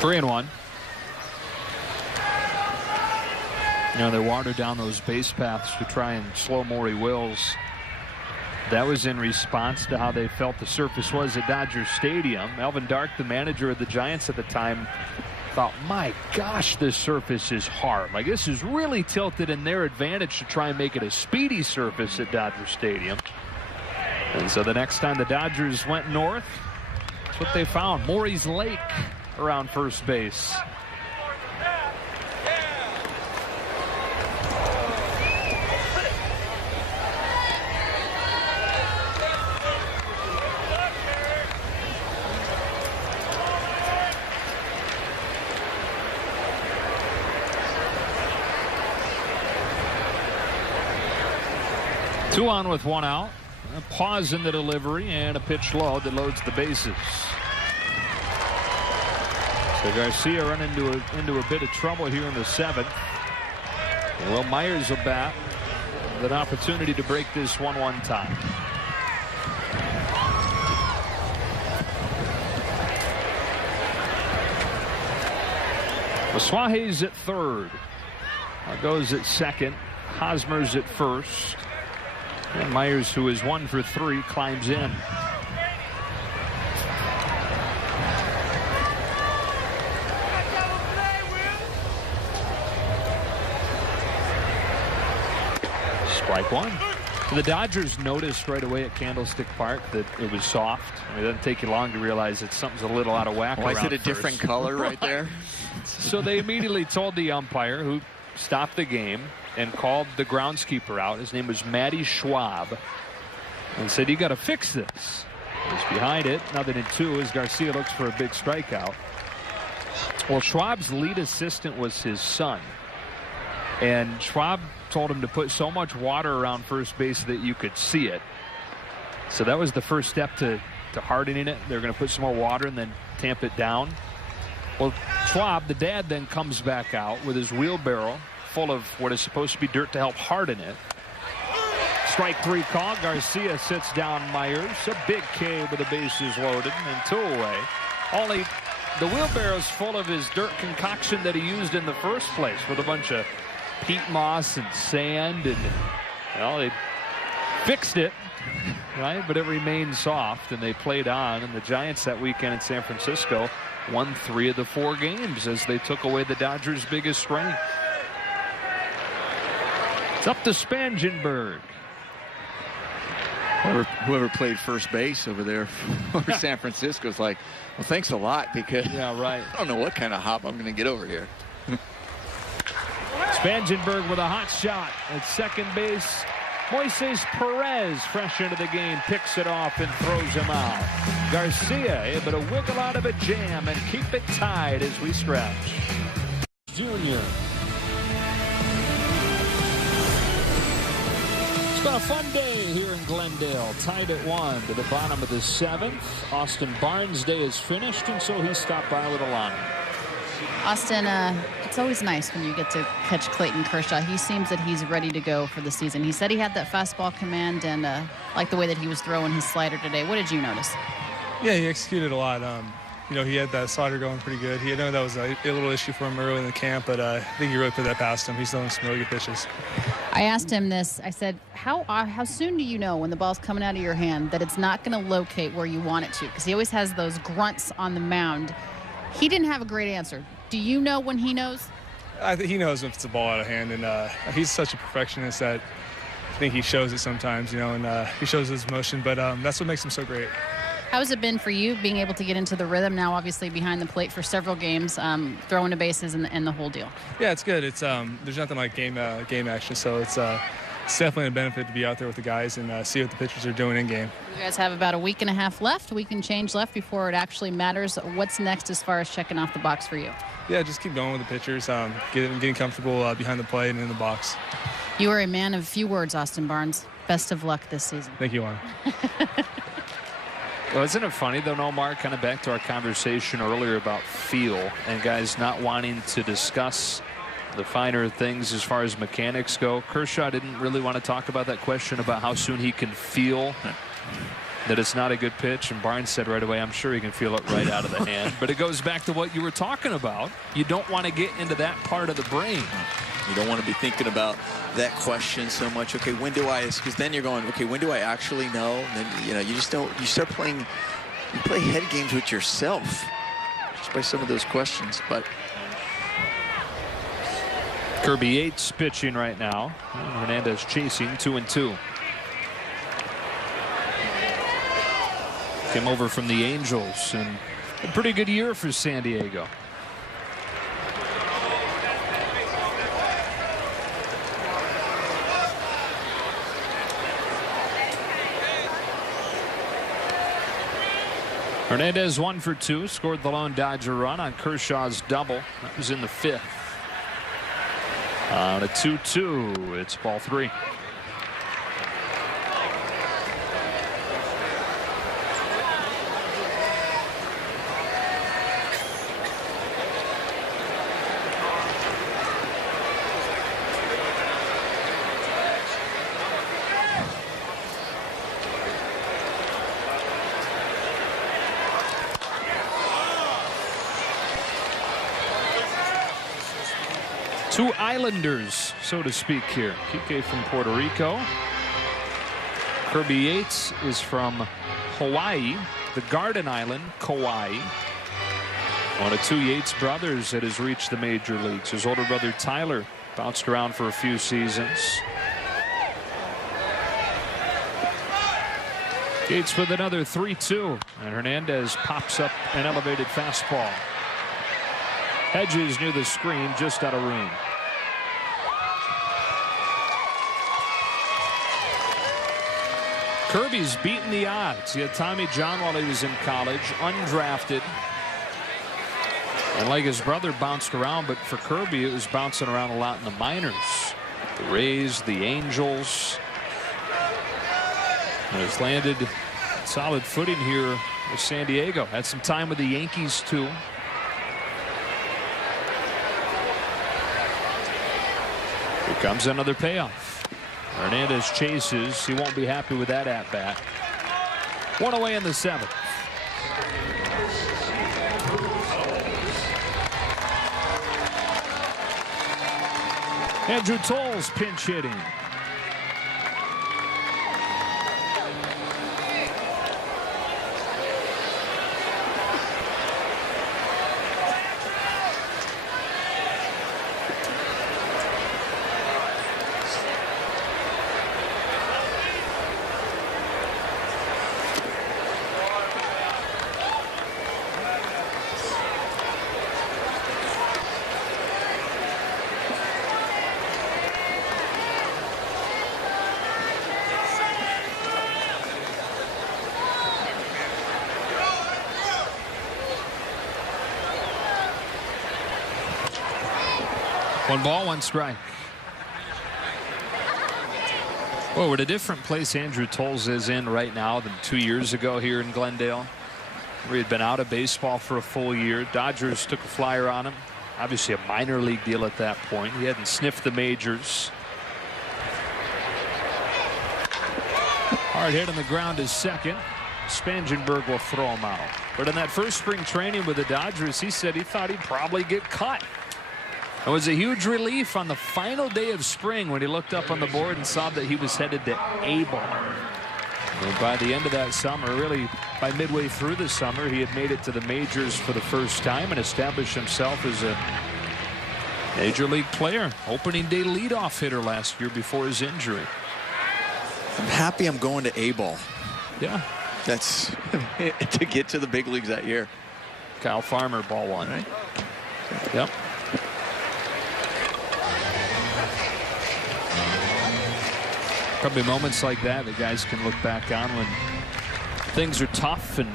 Three and one. You know, they watered down those base paths to try and slow Maury Wills. That was in response to how they felt the surface was at Dodger Stadium. Alvin Dark, the manager of the Giants at the time, thought, my gosh, this surface is hard. Like, this is really tilted in their advantage to try and make it a speedy surface at Dodger Stadium. And so the next time the Dodgers went north, that's what they found. Maury's Lake around first base. Two on with one out. A pause in the delivery and a pitch low that loads the bases. So Garcia run into a bit of trouble here in the 7th. And Will Myers will bat with an opportunity to break this 1-1 tie. Masuaje's at third. Goes at second. Hosmer's at first. And Myers, who is 1 for 3, climbs in. Strike one. The Dodgers noticed right away at Candlestick Park that it was soft. I mean, it doesn't take you long to realize that something's a little out of whack. Why is it a first. different color right there? So they immediately told the umpire, who stopped the game and called the groundskeeper out. His name was Matty Schwab, and said, you got to fix this. He's behind it. 0-2 as Garcia looks for a big strikeout. Well, Schwab's lead assistant was his son, and Schwab told him to put so much water around first base that you could see it. So that was the first step to hardening it. They're going to put some more water and then tamp it down. Well, Schwab, the dad, then comes back out with his wheelbarrow full of what is supposed to be dirt to help harden it. Strike 3 call. Garcia sits down Myers. A big K with the bases loaded and 2 away. Only the wheelbarrow's full of his dirt concoction that he used in the first place with a bunch of peat moss and sand, and they fixed it, right? But it remained soft, and they played on. And the Giants that weekend in San Francisco won 3 of the 4 games as they took away the Dodgers' biggest strength. It's up to Spangenberg. Whoever played first base over there for San Francisco is like, well, thanks a lot, because yeah, right. I don't know what kind of hop I'm going to get over here. Spangenberg with a hot shot at second base. Moises Perez, fresh into the game, picks it off and throws him out. Garcia able to wiggle out of a jam and keep it tied as we stretch. Junior. It's been a fun day here in Glendale. Tied at 1 to the bottom of the 7th. Austin Barnes' day is finished, and so he stopped by with a line. Austin, it's always nice when you get to catch Clayton Kershaw. He seems that he's ready to go for the season. He said he had that fastball command, and like the way that he was throwing his slider today. What did you notice? Yeah, he executed a lot. He had that slider going pretty good. I know that was a little issue for him early in the camp, but I think he really put that past him. He's throwing some really good pitches. I asked him this. I said, how soon do you know when the ball's coming out of your hand that it's not going to locate where you want it to? Because he always has those grunts on the mound. He didn't have a great answer. Do you know when he knows? I think he knows if it's a ball out of hand, and he's such a perfectionist that I think he shows it sometimes, and he shows his motion, but that's what makes him so great. How has it been for you being able to get into the rhythm now, obviously behind the plate for several games, throwing to bases and the whole deal? Yeah, it's good. It's there's nothing like game action, so it's definitely a benefit to be out there with the guys and see what the pitchers are doing in game. You guys have about a week and a half left, week and change left before it actually matters. What's next as far as checking off the box for you? Yeah, just keep going with the pitchers, getting comfortable behind the plate and in the box. You are a man of few words, Austin Barnes. Best of luck this season. Thank you, Juan. Well, isn't it funny, though, Omar, kind of back to our conversation earlier about feel and guys not wanting to discuss the finer things as far as mechanics go. Kershaw didn't really want to talk about that question about how soon he can feel that it's not a good pitch, and Barnes said right away, I'm sure he can feel it right out of the hand. But it goes back to what you were talking about. You don't want to get into that part of the brain. You don't want to be thinking about that question so much. Okay, when do I? Because then you're going, okay, when do I actually know? And then, you just don't. You start playing. You play head games with yourself just by some of those questions. But Kirby Yates pitching right now. Hernandez chasing 2-2. Came over from the Angels and a pretty good year for San Diego. Hernandez 1 for 2, scored the lone Dodger run on Kershaw's double. That was in the 5th. On a 2-2, it's ball 3. Two islanders, so to speak, here. Kike from Puerto Rico. Kirby Yates is from Hawaii, the Garden Island, Kauai. One of 2 Yates brothers that has reached the major leagues. His older brother Tyler bounced around for a few seasons. Yates with another 3-2, and Hernandez pops up an elevated fastball. Hedges near the screen, just out of range. Kirby's beaten the odds. He had Tommy John while he was in college, undrafted. And like his brother, bounced around, but for Kirby, it was bouncing around a lot in the minors. The Rays, the Angels. And has landed solid footing here with San Diego. Had some time with the Yankees, too. Here comes another payoff. Hernandez chases. He won't be happy with that at bat. 1 away in the 7th. Andrew Tolles pinch hitting. One ball, one strike. Well, what a different place Andrew Tolles is in right now than 2 years ago here in Glendale, where he had been out of baseball for a full year. Dodgers took a flyer on him. Obviously a minor league deal at that point. He hadn't sniffed the majors. Hard hit on the ground is second. Spangenberg will throw him out. But in that first spring training with the Dodgers, he said he thought he'd probably get cut. It was a huge relief on the final day of spring when he looked up on the board and saw that he was headed to A-ball. And by the end of that summer, really by midway through the summer, he had made it to the majors for the first time and established himself as a major league player. Opening day leadoff hitter last year before his injury. I'm happy I'm going to A-ball. Yeah. That's to get to the big leagues that year. Kyle Farmer, ball 1. Right? Yep. Probably moments like that guys can look back on when things are tough and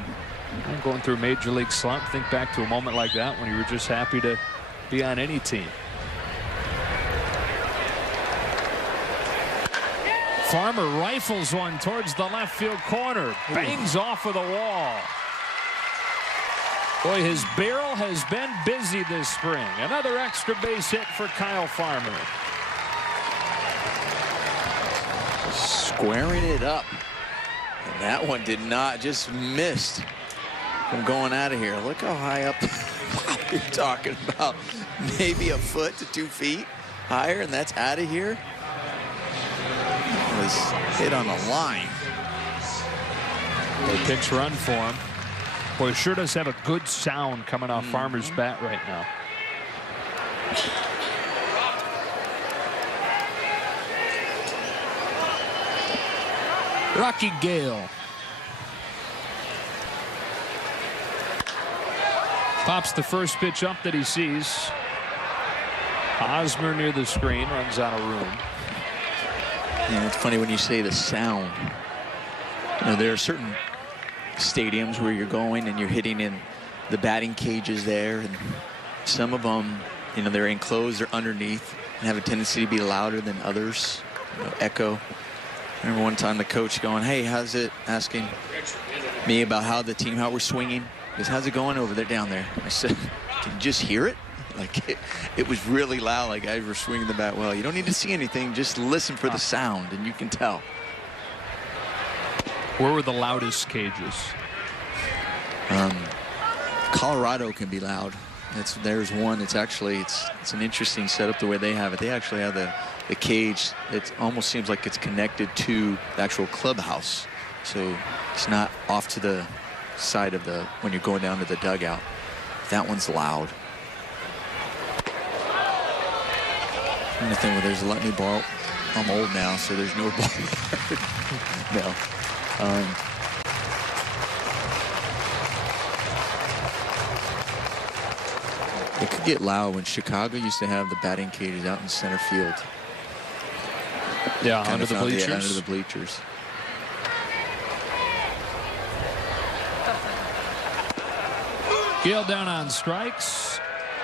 going through a major league slump. Think back to a moment like that when you were just happy to be on any team. Farmer rifles one towards the left field corner. Bangs off of the wall. Boy, his barrel has been busy this spring. Another extra base hit for Kyle Farmer. Squaring it up. And that one did not, just missed from going out of here. Look how high up you're talking about. Maybe a foot to 2 feet higher, and that's out of here. It was hit on the line. They pitch run for him. Boy, sure does have a good sound coming off Farmer's bat right now. Rocky Gale. Pops the first pitch up that he sees. Hosmer near the screen, runs out of room. Yeah, it's funny when you say the sound. You know, there are certain stadiums where you're going and you're hitting in the batting cages there, and some of them, you know, they're enclosed or underneath and have a tendency to be louder than others. You know, echo. I remember one time the coach going, "Hey, how's it?" asking me about how we're swinging. He goes, "How's it going over there down there?" I said, "Can you just hear it?" Like it was really loud, like guys were swinging the bat well. You don't need to see anything, just listen for the sound and you can tell. Where were the loudest cages? Colorado can be loud. There's one. It's an interesting setup the way they have it. They actually have the cage. It almost seems like it's connected to the actual clubhouse, so it's not off to the side of when you're going down to the dugout. That one's loud. And the thing where there's let me ball. I'm old now, so there's no ball. No. It could get loud when Chicago used to have the batting cages out in center field. Yeah, under the bleachers. Yeah, under the bleachers. Gale down on strikes.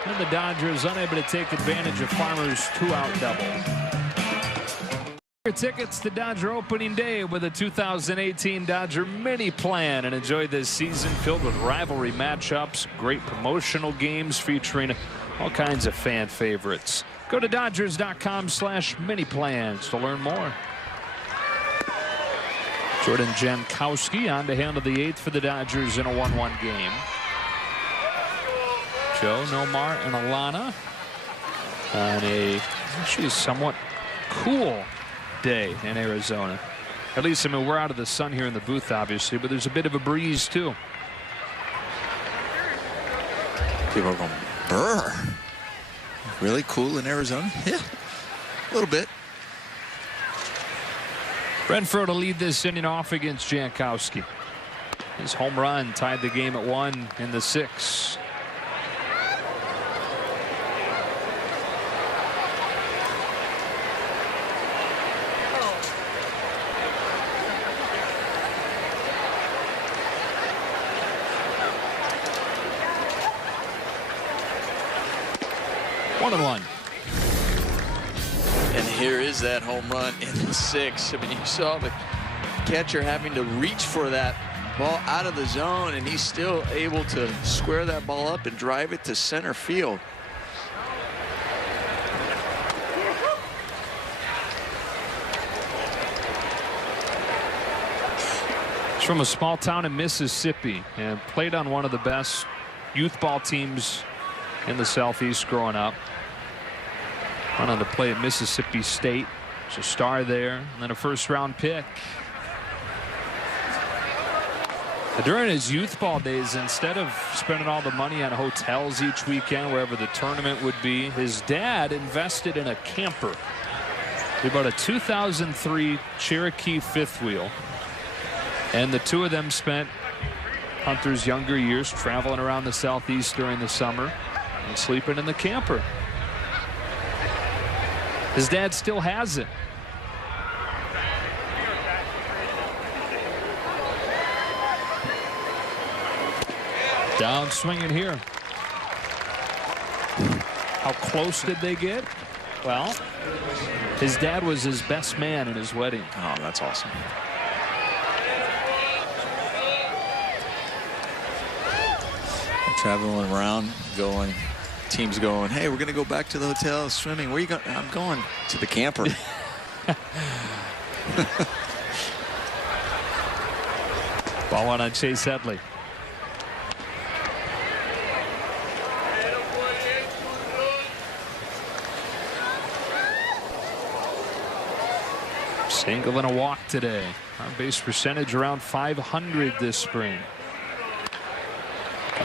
And the Dodgers unable to take advantage of Farmer's 2-out double. Your tickets to Dodger opening day with a 2018 Dodger mini plan, and enjoy this season filled with rivalry matchups, great promotional games featuring all kinds of fan favorites. Go to Dodgers.com/mini plans to learn more. Jordan Jankowski on to handle the 8th for the Dodgers in a 1-1 game. Joe, Nomar, and Alana on a actually somewhat cool day in Arizona. At least, I mean, we're out of the sun here in the booth, obviously, but there's a bit of a breeze, too. People are going, brr. Really cool in Arizona? Yeah, a little bit. Renfroe to lead this inning off against Jankowski. His home run tied the game at 1 in the 6th. And here is that home run in the 6th. I mean, you saw the catcher having to reach for that ball out of the zone, and he's still able to square that ball up and drive it to center field. He's from a small town in Mississippi and played on one of the best youth ball teams in the Southeast growing up. Went on to play at Mississippi State. Was a star there, and then a first-round pick. During his youth ball days, instead of spending all the money on hotels each weekend, wherever the tournament would be, his dad invested in a camper. He bought a 2003 Cherokee fifth wheel, and the two of them spent Hunter's younger years traveling around the Southeast during the summer and sleeping in the camper. His dad still has it. Down swinging here. How close did they get? Well, his dad was his best man in his wedding. Oh, that's awesome. Traveling around, teams going, hey, we're going to go back to the hotel swimming. Where are you going? I'm going to the camper. Ball one on Chase Headley. Single and a walk today. On base percentage around .500 this spring.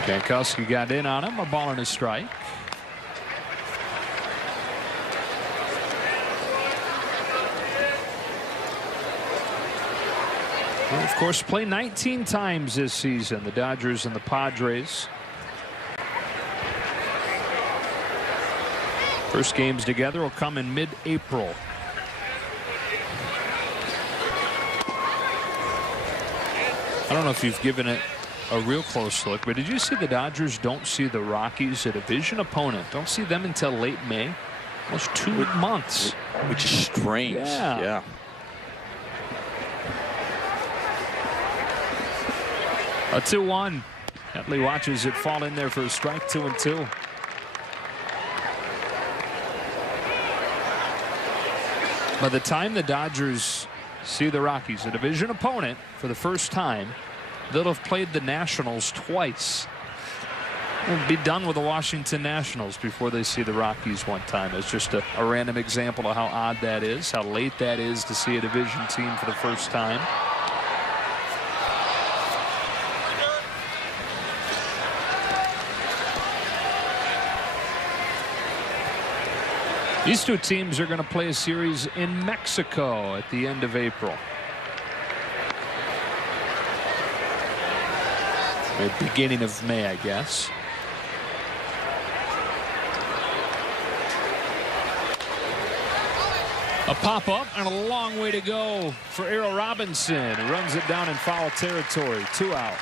Jankowski got in on him. A ball and a strike. Well, of course, play 19 times this season, the Dodgers and the Padres. First games together will come in mid-April. I don't know if you've given it a real close look, but did you see the Dodgers don't see the Rockies, a division opponent, don't see them until late May? Almost 2 months. Which is strange. Yeah. A 2-1. Headley watches it fall in there for a strike. 2-2. By the time the Dodgers see the Rockies, a division opponent, for the first time, they'll have played the Nationals twice. They'll be done with the Washington Nationals before they see the Rockies one time. It's just a random example of how odd that is, how late that is to see a division team for the first time. These two teams are going to play a series in Mexico at the end of April. At the beginning of May, I guess. A pop-up and a long way to go for Errol Robinson, who runs it down in foul territory. 2 out.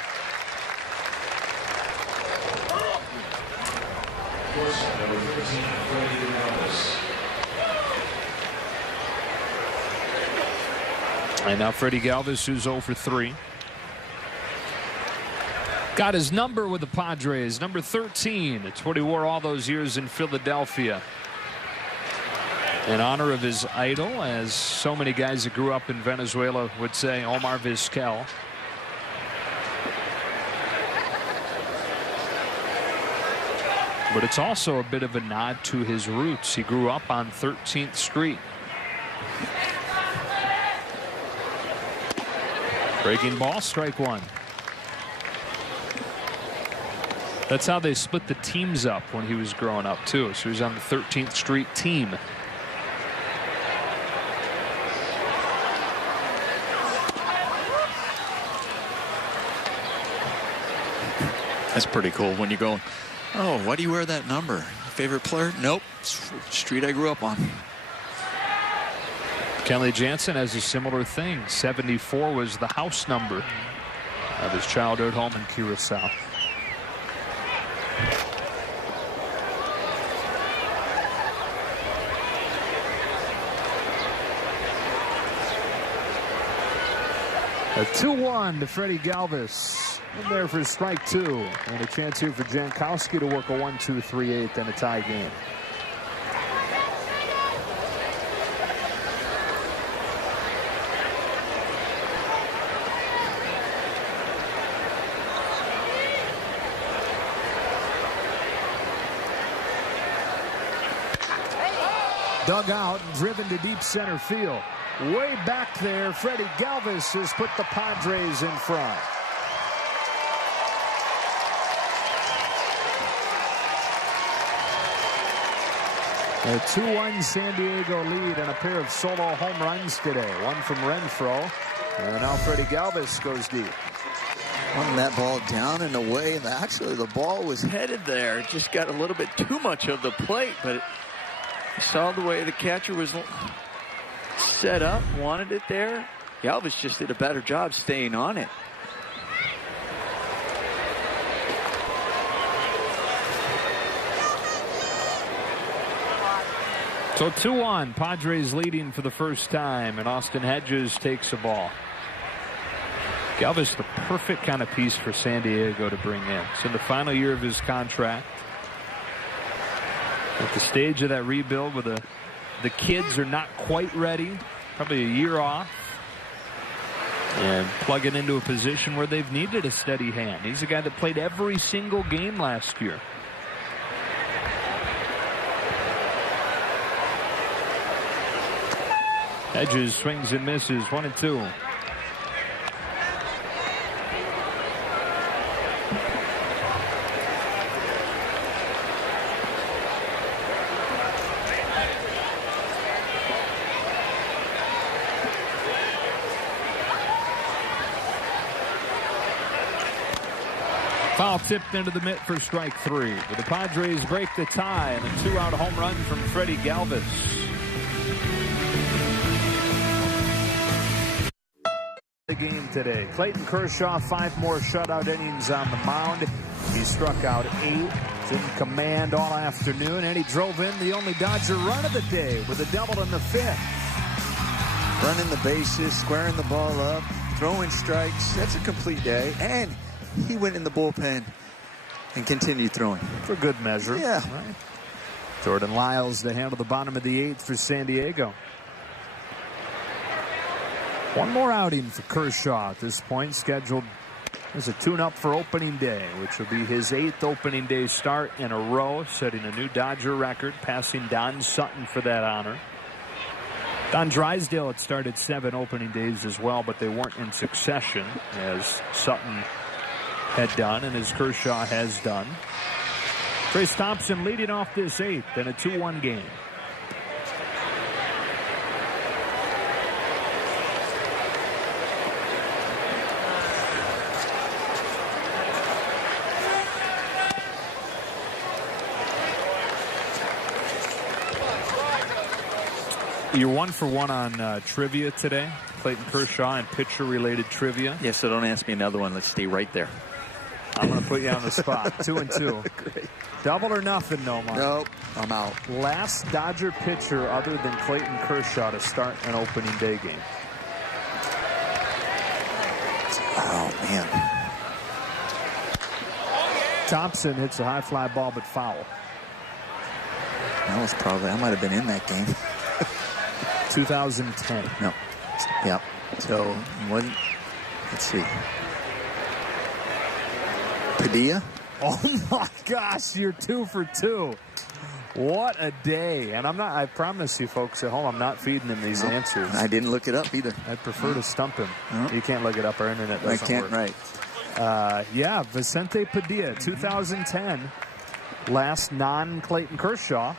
And now Freddie Galvis, who's 0 for 3. Got his number with the Padres, number 13. It's what he wore all those years in Philadelphia. In honor of his idol, as so many guys that grew up in Venezuela would say, Omar Vizquel. But it's also a bit of a nod to his roots. He grew up on 13th Street. Breaking ball, strike 1. That's how they split the teams up when he was growing up, too. So he was on the 13th Street team. That's pretty cool when you go, oh, why do you wear that number? Favorite player? Nope. Street I grew up on. Kenley Jansen has a similar thing. 74 was the house number of his childhood home in Curacao. A 2-1 to Freddie Galvis. In there for strike 2. And a chance here for Jankowski to work a 1-2-3-8 and a tie game. Dug out and driven to deep center field. Way back there, Freddie Galvis has put the Padres in front. A 2-1 San Diego lead and a pair of solo home runs today. One from Renfroe, and now Freddie Galvis goes deep. Running that ball down and away, and actually the ball was headed there. It just got a little bit too much of the plate, but you saw the way the catcher was set up, wanted it there. Galvis just did a better job staying on it. So 2-1, Padres leading for the first time, and Austin Hedges takes the ball. Galvis, the perfect kind of piece for San Diego to bring in. It's in the final year of his contract. At the stage of that rebuild where the kids are not quite ready, probably a year off, and plugging into a position where they've needed a steady hand. He's a guy that played every single game last year. Hedges swings and misses, 1-2. Foul tipped into the mitt for strike 3. But the Padres break the tie and a 2-out home run from Freddie Galvis. The game today. Clayton Kershaw, 5 more shutout innings on the mound. He struck out 8. Was in command all afternoon, and he drove in the only Dodger run of the day with a double in the 5th. Running the bases, squaring the ball up, throwing strikes. That's a complete day. And he went in the bullpen and continued throwing. For good measure. Yeah. Right. Jordan Lyles to handle the bottom of the 8th for San Diego. One more outing for Kershaw at this point, scheduled as a tune-up for opening day, which will be his 8th opening day start in a row, setting a new Dodger record, passing Don Sutton for that honor. Don Drysdale had started 7 opening days as well, but they weren't in succession, as Sutton had done and as Kershaw has done. Trace Thompson leading off this 8th in a 2-1 game. You're 1 for 1 on trivia today. Clayton Kershaw and pitcher-related trivia. Yeah, so don't ask me another one. Let's stay right there. I'm going to put you on the spot. 2 and 2. Great. Double or nothing, no, Mark. Nope, I'm out. Last Dodger pitcher other than Clayton Kershaw to start an opening day game. Oh, man. Thompson hits a high fly ball, but foul. That was probably, I might have been in that game. 2010. No. Yep. So, wasn't, let's see. Padilla? Oh my gosh, you're 2 for 2. What a day. And I promise you folks at home, I'm not feeding him these answers. I didn't look it up either. I'd prefer to stump him. You can't look it up. Our internet doesn't I can't, work. right. Yeah, Vicente Padilla, 2010. Last non-Clayton Kershaw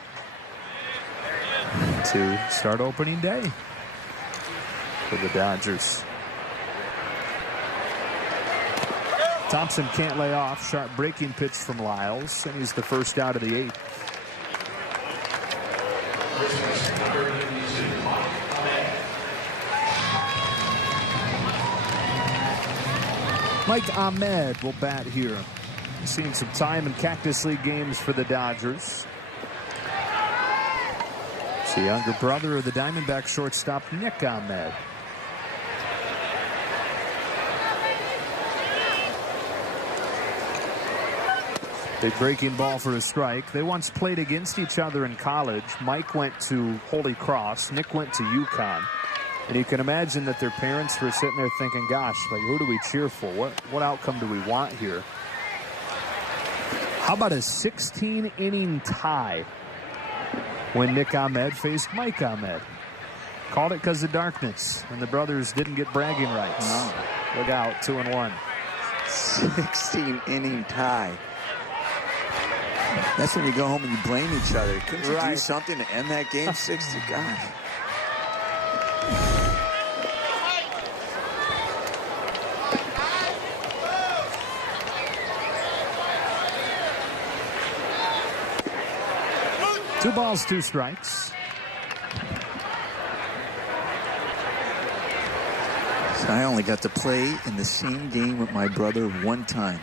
to start opening day for the Dodgers. Thompson can't lay off. Sharp breaking pitch from Lyles, and he's the first out of the 8th. Mike Ahmed will bat here. Seen some time in Cactus League games for the Dodgers. It's the younger brother of the Diamondback shortstop, Nick Ahmed. Big breaking ball for a strike. They once played against each other in college. Mike went to Holy Cross. Nick went to UConn. And you can imagine that their parents were sitting there thinking, gosh, like, who do we cheer for? What outcome do we want here? How about a 16-inning tie when Nick Ahmed faced Mike Ahmed? Called it because of darkness, and the brothers didn't get bragging rights. No. Look out, 2-1. 16-inning tie. That's when you go home and you blame each other. Couldn't you do something to end that game? 60, gosh. Two balls, 2 strikes. So I only got to play in the same game with my brother one time.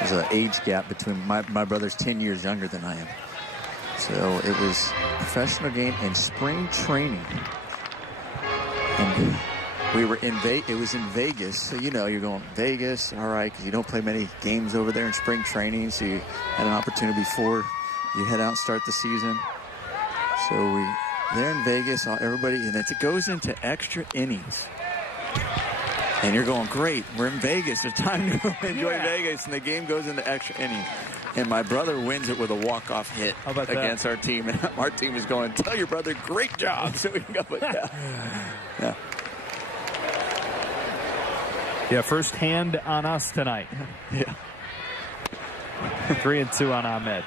There's an age gap between my brother's 10 years younger than I am. So it was a professional game and spring training. And we were in Vegas. It was in Vegas. So, you know, you're going Vegas, all right, because you don't play many games over there in spring training. So you had an opportunity before you head out and start the season. So they're in Vegas, everybody, and it goes into extra innings. And you're going, great, we're in Vegas. There's time to enjoy Vegas. And the game goes into extra innings. And my brother wins it with a walk-off hit against our team. And our team is going, tell your brother, great job. So we can go with that. Yeah. Yeah, first hand on us tonight. Yeah. 3-2 on Ahmed.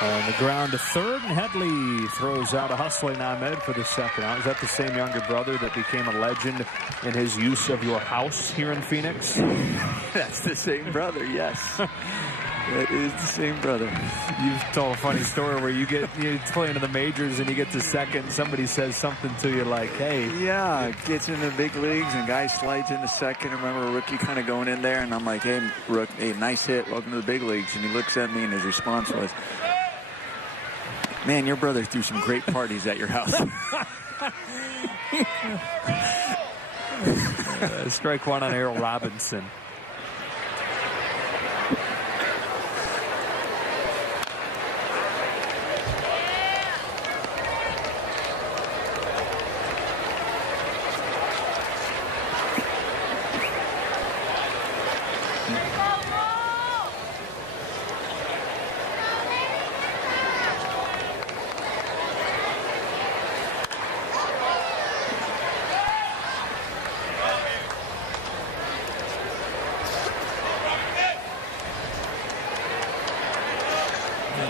On the ground to third, and Headley throws out a hustling Ahmed for the second out. Is that the same younger brother that became a legend in his use of your house here in Phoenix? That's the same brother, yes. That is the same brother. You've told a funny story where you play into the majors and you get to second and somebody says something to you like, hey. Yeah, gets into the big leagues and guy slides into second. I remember a rookie kind of going in there and I'm like, hey, Rook, hey, nice hit. Welcome to the big leagues. And he looks at me and his response was, man, your brother threw some great parties at your house. Strike one on Errol Robinson.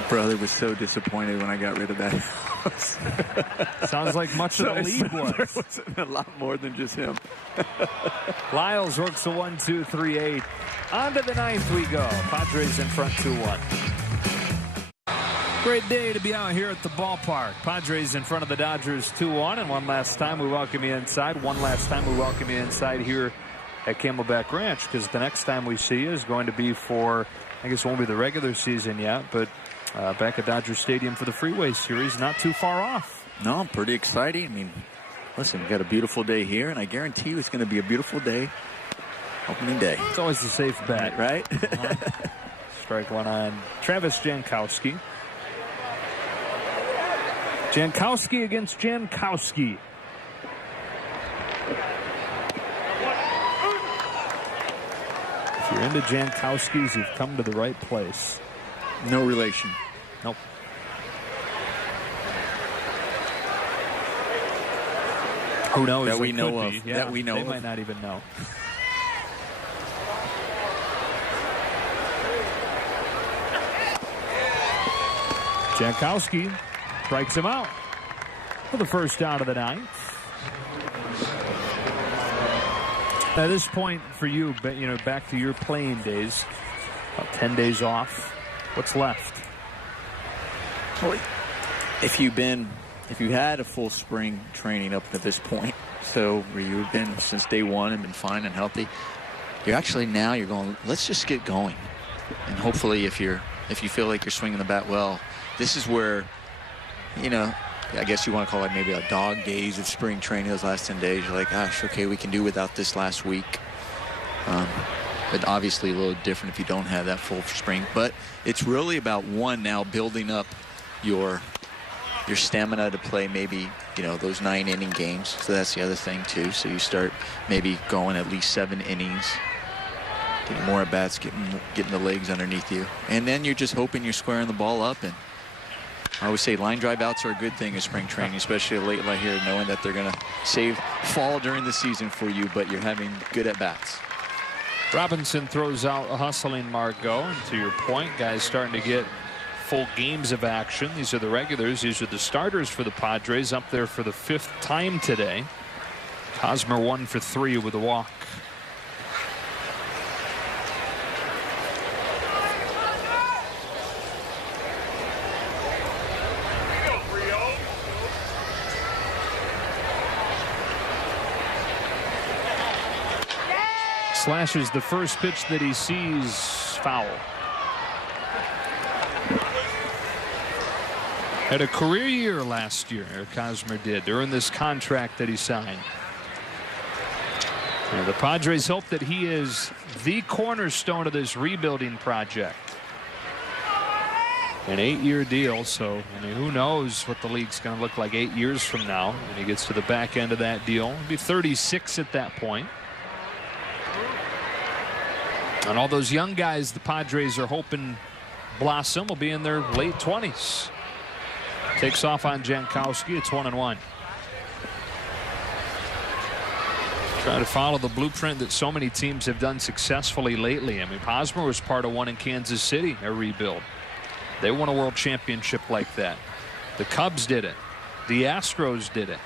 Brother was so disappointed when I got rid of that house. Sounds like much of the league was. There was a lot more than just him. Lyles works a 1-2-3-8. On to the ninth we go. Padres in front 2-1. Great day to be out here at the ballpark. Padres in front of the Dodgers 2-1. And one last time we welcome you inside. One last time we welcome you inside here at Camelback Ranch, because the next time we see you is going to be for, I guess it won't be the regular season yet, but back at Dodger Stadium for the Freeway Series, not too far off. No, pretty exciting. I mean, listen, we got a beautiful day here, and I guarantee you it's going to be a beautiful day opening day. It's always the safe bet. Right? Strike one on Travis Jankowski. Jankowski against Jankowski. If you're into Jankowskis, you've come to the right place. No relation. Nope. Who knows? That we know of. Yeah, that we know they of. Might not even know. Jankowski strikes him out for the first out of the ninth. At this point for you, back to your playing days, about 10 days off. What's left? Well, if you had a full spring training up to this point, so where you've been since day one and been fine and healthy, you're going, let's just get going. And hopefully if you feel like you're swinging the bat well, this is where, I guess you want to call it maybe a dog days of spring training, those last 10 days. You're like, gosh, okay, we can do without this last week. But obviously a little different if you don't have that full spring. But it's really about now building up your stamina to play maybe, those 9-inning games. So that's the other thing too. So you start maybe going at least 7 innings, getting more at bats, getting the legs underneath you. And then you're just hoping you're squaring the ball up. And I always say line drive outs are a good thing in spring training, especially late like here, knowing that they're going to save fall during the season for you, but you're having good at bats. Robinson throws out a hustling Margot. And to your point, guys starting to get full games of action. These are the regulars. These are the starters for the Padres, up there for the 5th time today. Hosmer 1 for 3 with a walk. Slashes the first pitch that he sees, foul. Had a career year last year, Eric Hosmer did, during this contract that he signed. And the Padres hope that he is the cornerstone of this rebuilding project. An 8-year deal, so who knows what the league's going to look like 8 years from now when he gets to the back end of that deal. He'll be 36 at that point. And all those young guys the Padres are hoping blossom will be in their late 20s. Takes off on Jankowski. It's 1-1. Trying to follow the blueprint that so many teams have done successfully lately. I mean, Hosmer was part of one in Kansas City, a rebuild. They won a world championship like that. The Cubs did it. The Astros did it.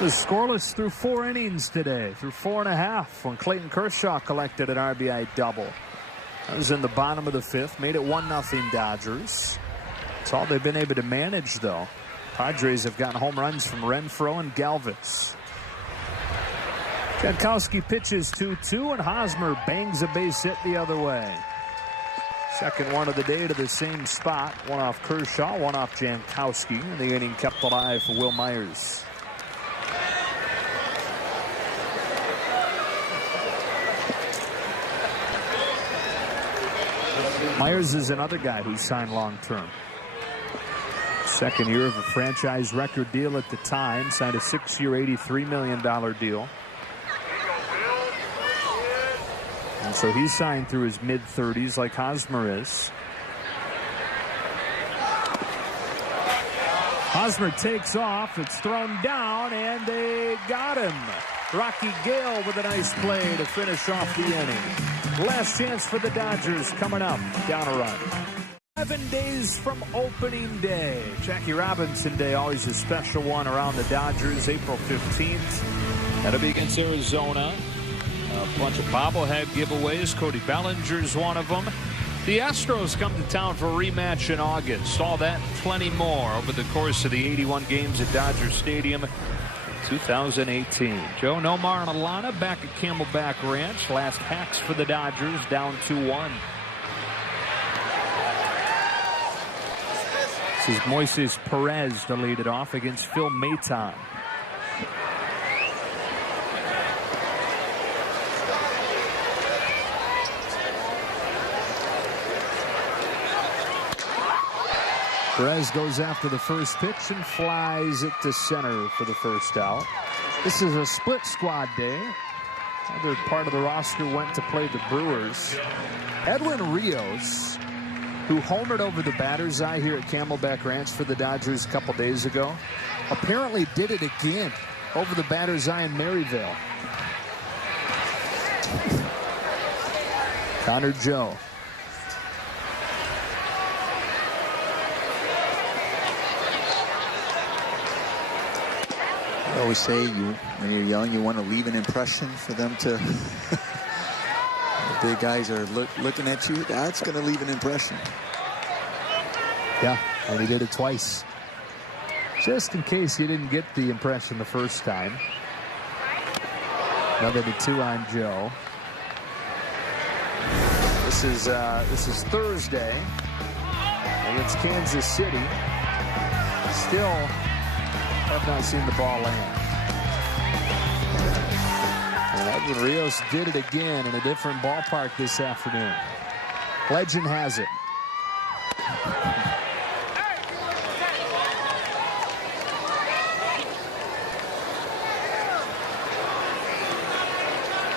It was scoreless through 4 innings today, through 4.5 when Clayton Kershaw collected an RBI double. That was in the bottom of the 5th, made it 1-0 Dodgers. That's all they've been able to manage, though. Padres have gotten home runs from Renfroe and Galvis. Jankowski pitches 2-2, and Hosmer bangs a base hit the other way. Second one of the day to the same spot. One off Kershaw, one off Jankowski, and the inning kept alive for Will Myers. Myers is another guy who's signed long-term. Second year of a franchise record deal at the time. Signed a 6-year, $83 million deal. And so he's signed through his mid-30s like Hosmer is. Hosmer takes off. It's thrown down, and they got him. Rocky Gale with a nice play to finish off the inning. Last chance for the Dodgers coming up. Down a run. 7 days from opening day. Jackie Robinson Day, always a special one around the Dodgers. April 15th. That'll be against Arizona. A bunch of bobblehead giveaways. Cody Bellinger's one of them. The Astros come to town for a rematch in August. All that and plenty more over the course of the 81 games at Dodger Stadium. 2018. Joe Nomar and Alana back at Camelback Ranch. Last hacks for the Dodgers, down 2-1. This is Moises Perez to lead it off against Phil Maton. Perez goes after the first pitch and flies it to center for the first out. This is a split squad day. Other part of the roster went to play the Brewers. Edwin Rios, who homered over the batter's eye here at Camelback Ranch for the Dodgers a couple days ago, apparently did it again over the batter's eye in Maryville. Connor Joe. I always say when you're young, you want to leave an impression for them to. The big guys are looking at you. That's going to leave an impression. Yeah, and he did it twice. Just in case you didn't get the impression the first time. Another 2 on Joe. This is Thursday against Kansas City. Still have not seen the ball land. And Edwin Rios did it again in a different ballpark this afternoon. Legend has it.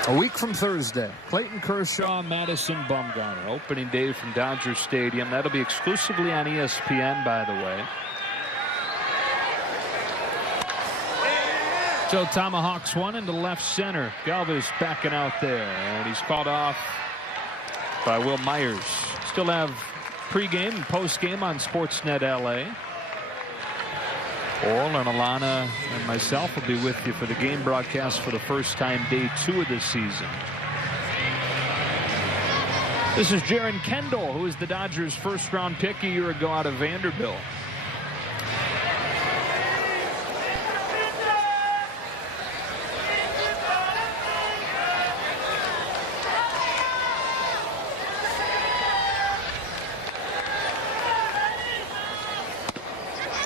A week from Thursday, Clayton Kershaw, Madison Bumgarner. Opening day from Dodger Stadium. That'll be exclusively on ESPN, by the way. So tomahawks one into left center. Galvis backing out there, and he's called off by Will Myers. Still have pregame and postgame on Sportsnet LA. Oral and Alana and myself will be with you for the game broadcast for the first time, day 2 of this season. This is Jaron Kendall, who is the Dodgers' first-round pick a year ago out of Vanderbilt.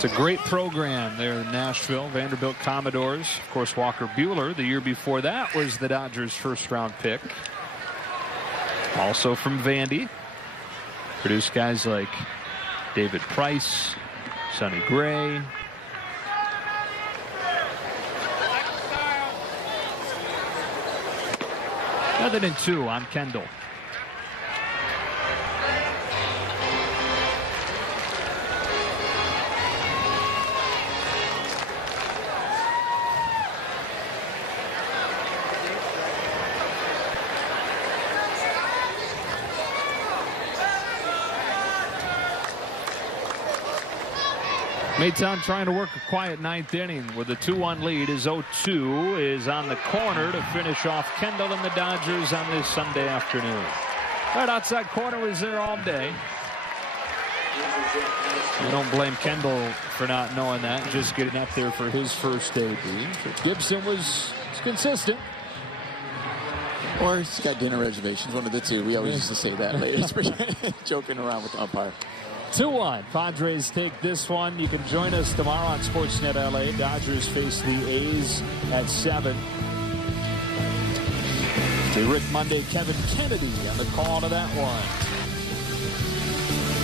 It's a great program there in Nashville. Vanderbilt Commodores. Of course, Walker Buehler, the year before that, was the Dodgers' first-round pick. Also from Vandy. Produced guys like David Price, Sonny Gray. Other than 2 on Kendall. Maytown trying to work a quiet 9th inning with a 2-1 lead. His 0-2 is on the corner to finish off Kendall and the Dodgers on this Sunday afternoon. That outside corner was there all day. You don't blame Kendall for not knowing that, just getting up there for his first debut. But Gibson was consistent. Or he's got dinner reservations, one of the two. We always used to say that later. Joking around with the umpire. 2-1. Padres take this one. You can join us tomorrow on Sportsnet LA. Dodgers face the A's at 7. The Rick Monday, Kevin Kennedy on the call to that one.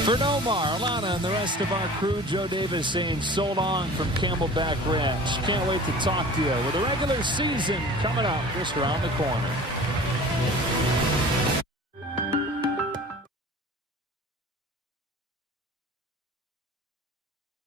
For Nomar, Alana, and the rest of our crew, Joe Davis saying so long from Camelback Ranch. Can't wait to talk to you with the regular season coming up just around the corner.